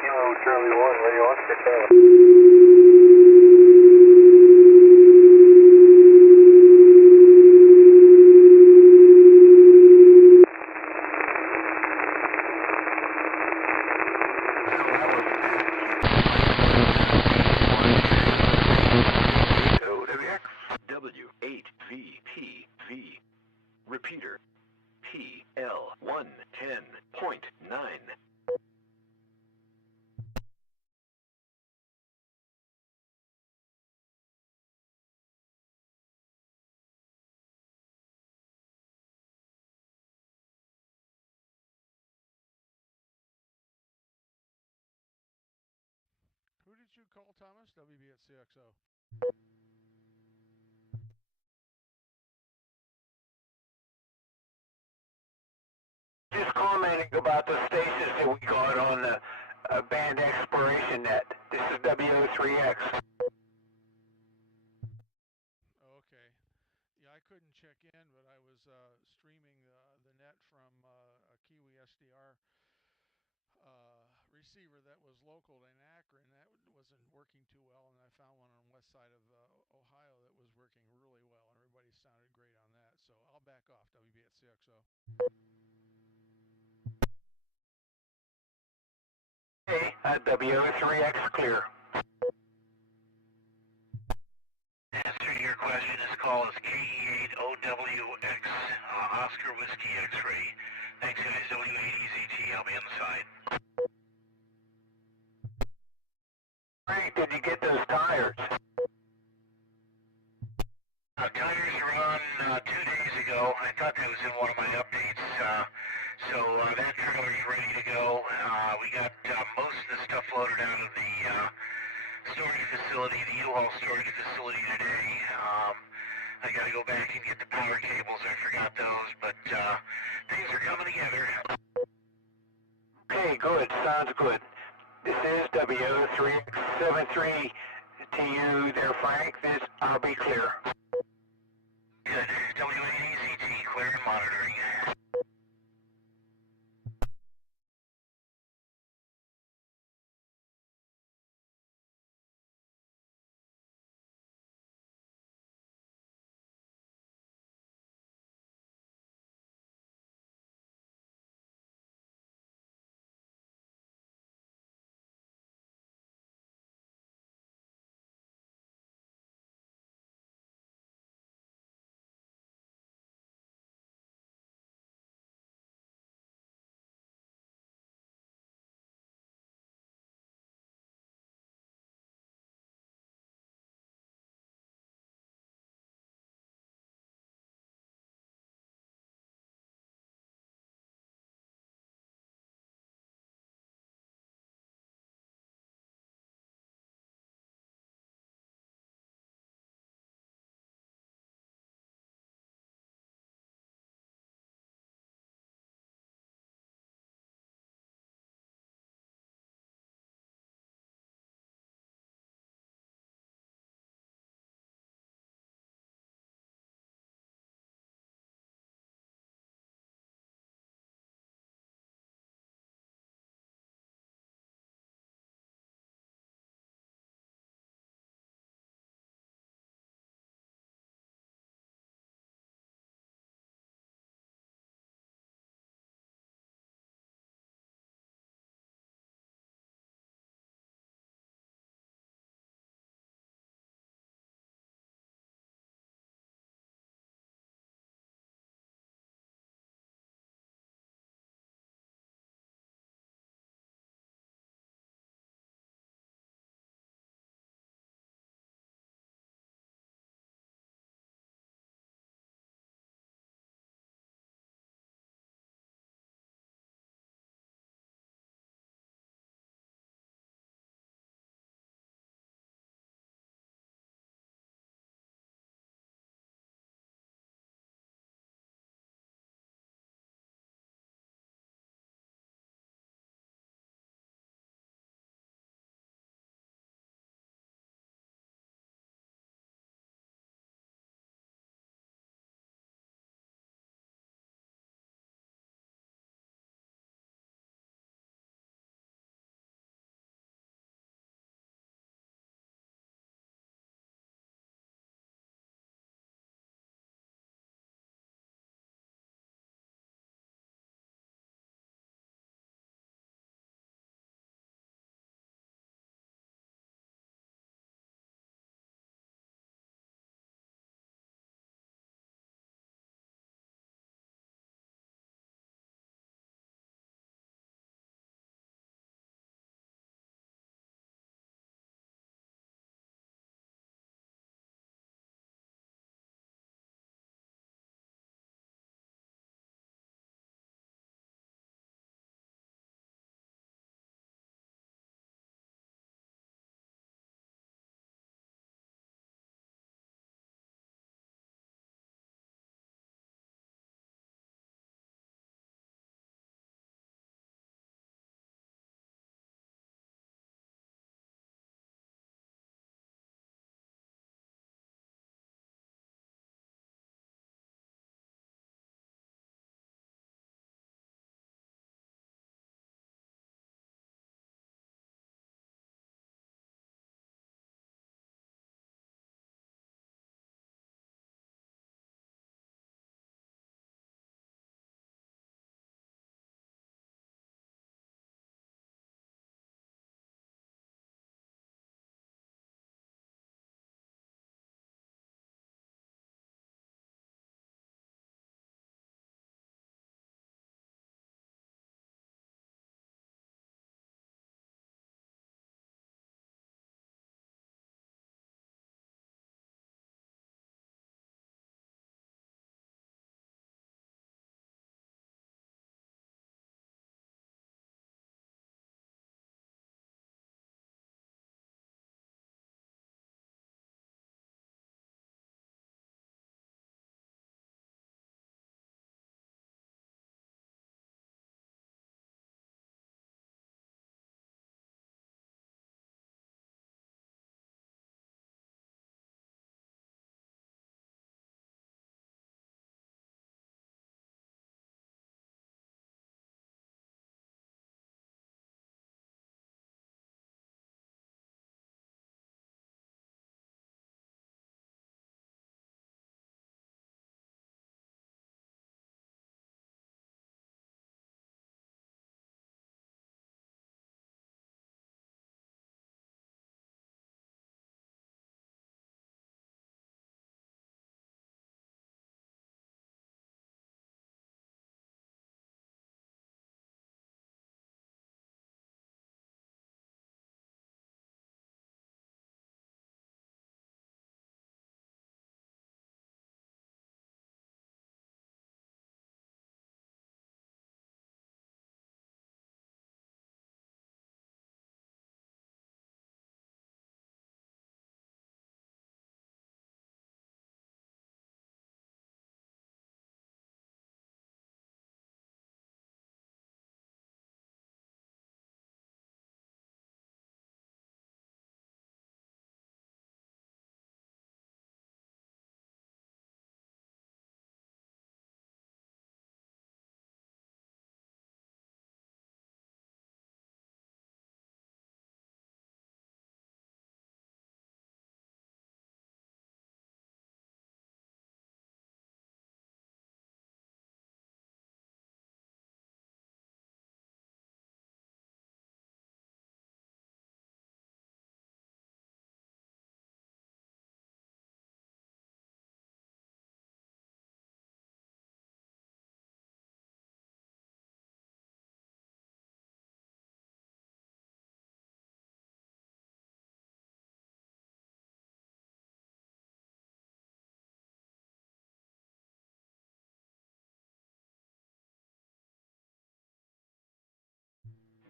Kilo Charlie 1, radio Oscar Charlie. W8VPV. Repeater PL110.9. call Thomas, WB at CXO. Just commenting about the stations that we got on the band exploration net. This is W3X. Okay. Yeah, I couldn't check in, but I was streaming the net from a Kiwi SDR receiver that was local in Akron. That wasn't working too well, and I found one on the west side of Ohio that was working really well, and everybody sounded great on that. So I'll back off, WB at CXO. Hey, W3X clear. Answer to your question, this call is KE8OWX, Oscar Whiskey X-Ray. Thanks guys, W8EZT, I'll be on the side. Frank, did you get those tires? Tires are on 2 days ago. I thought that was in one of my updates. So that trailer's ready to go. We got most of the stuff loaded out of the storage facility, the U-Haul storage facility today. I got to go back and get the power cables. I forgot those, but things are coming together. Okay, good. Sounds good. This is W373 to you there, Frank. I'll be clear. Good. W8EZT, clear and monitoring.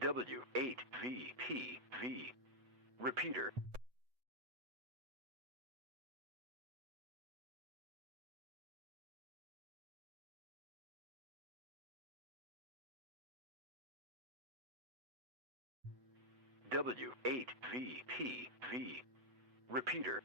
W8VPV. Repeater. W8VPV. Repeater.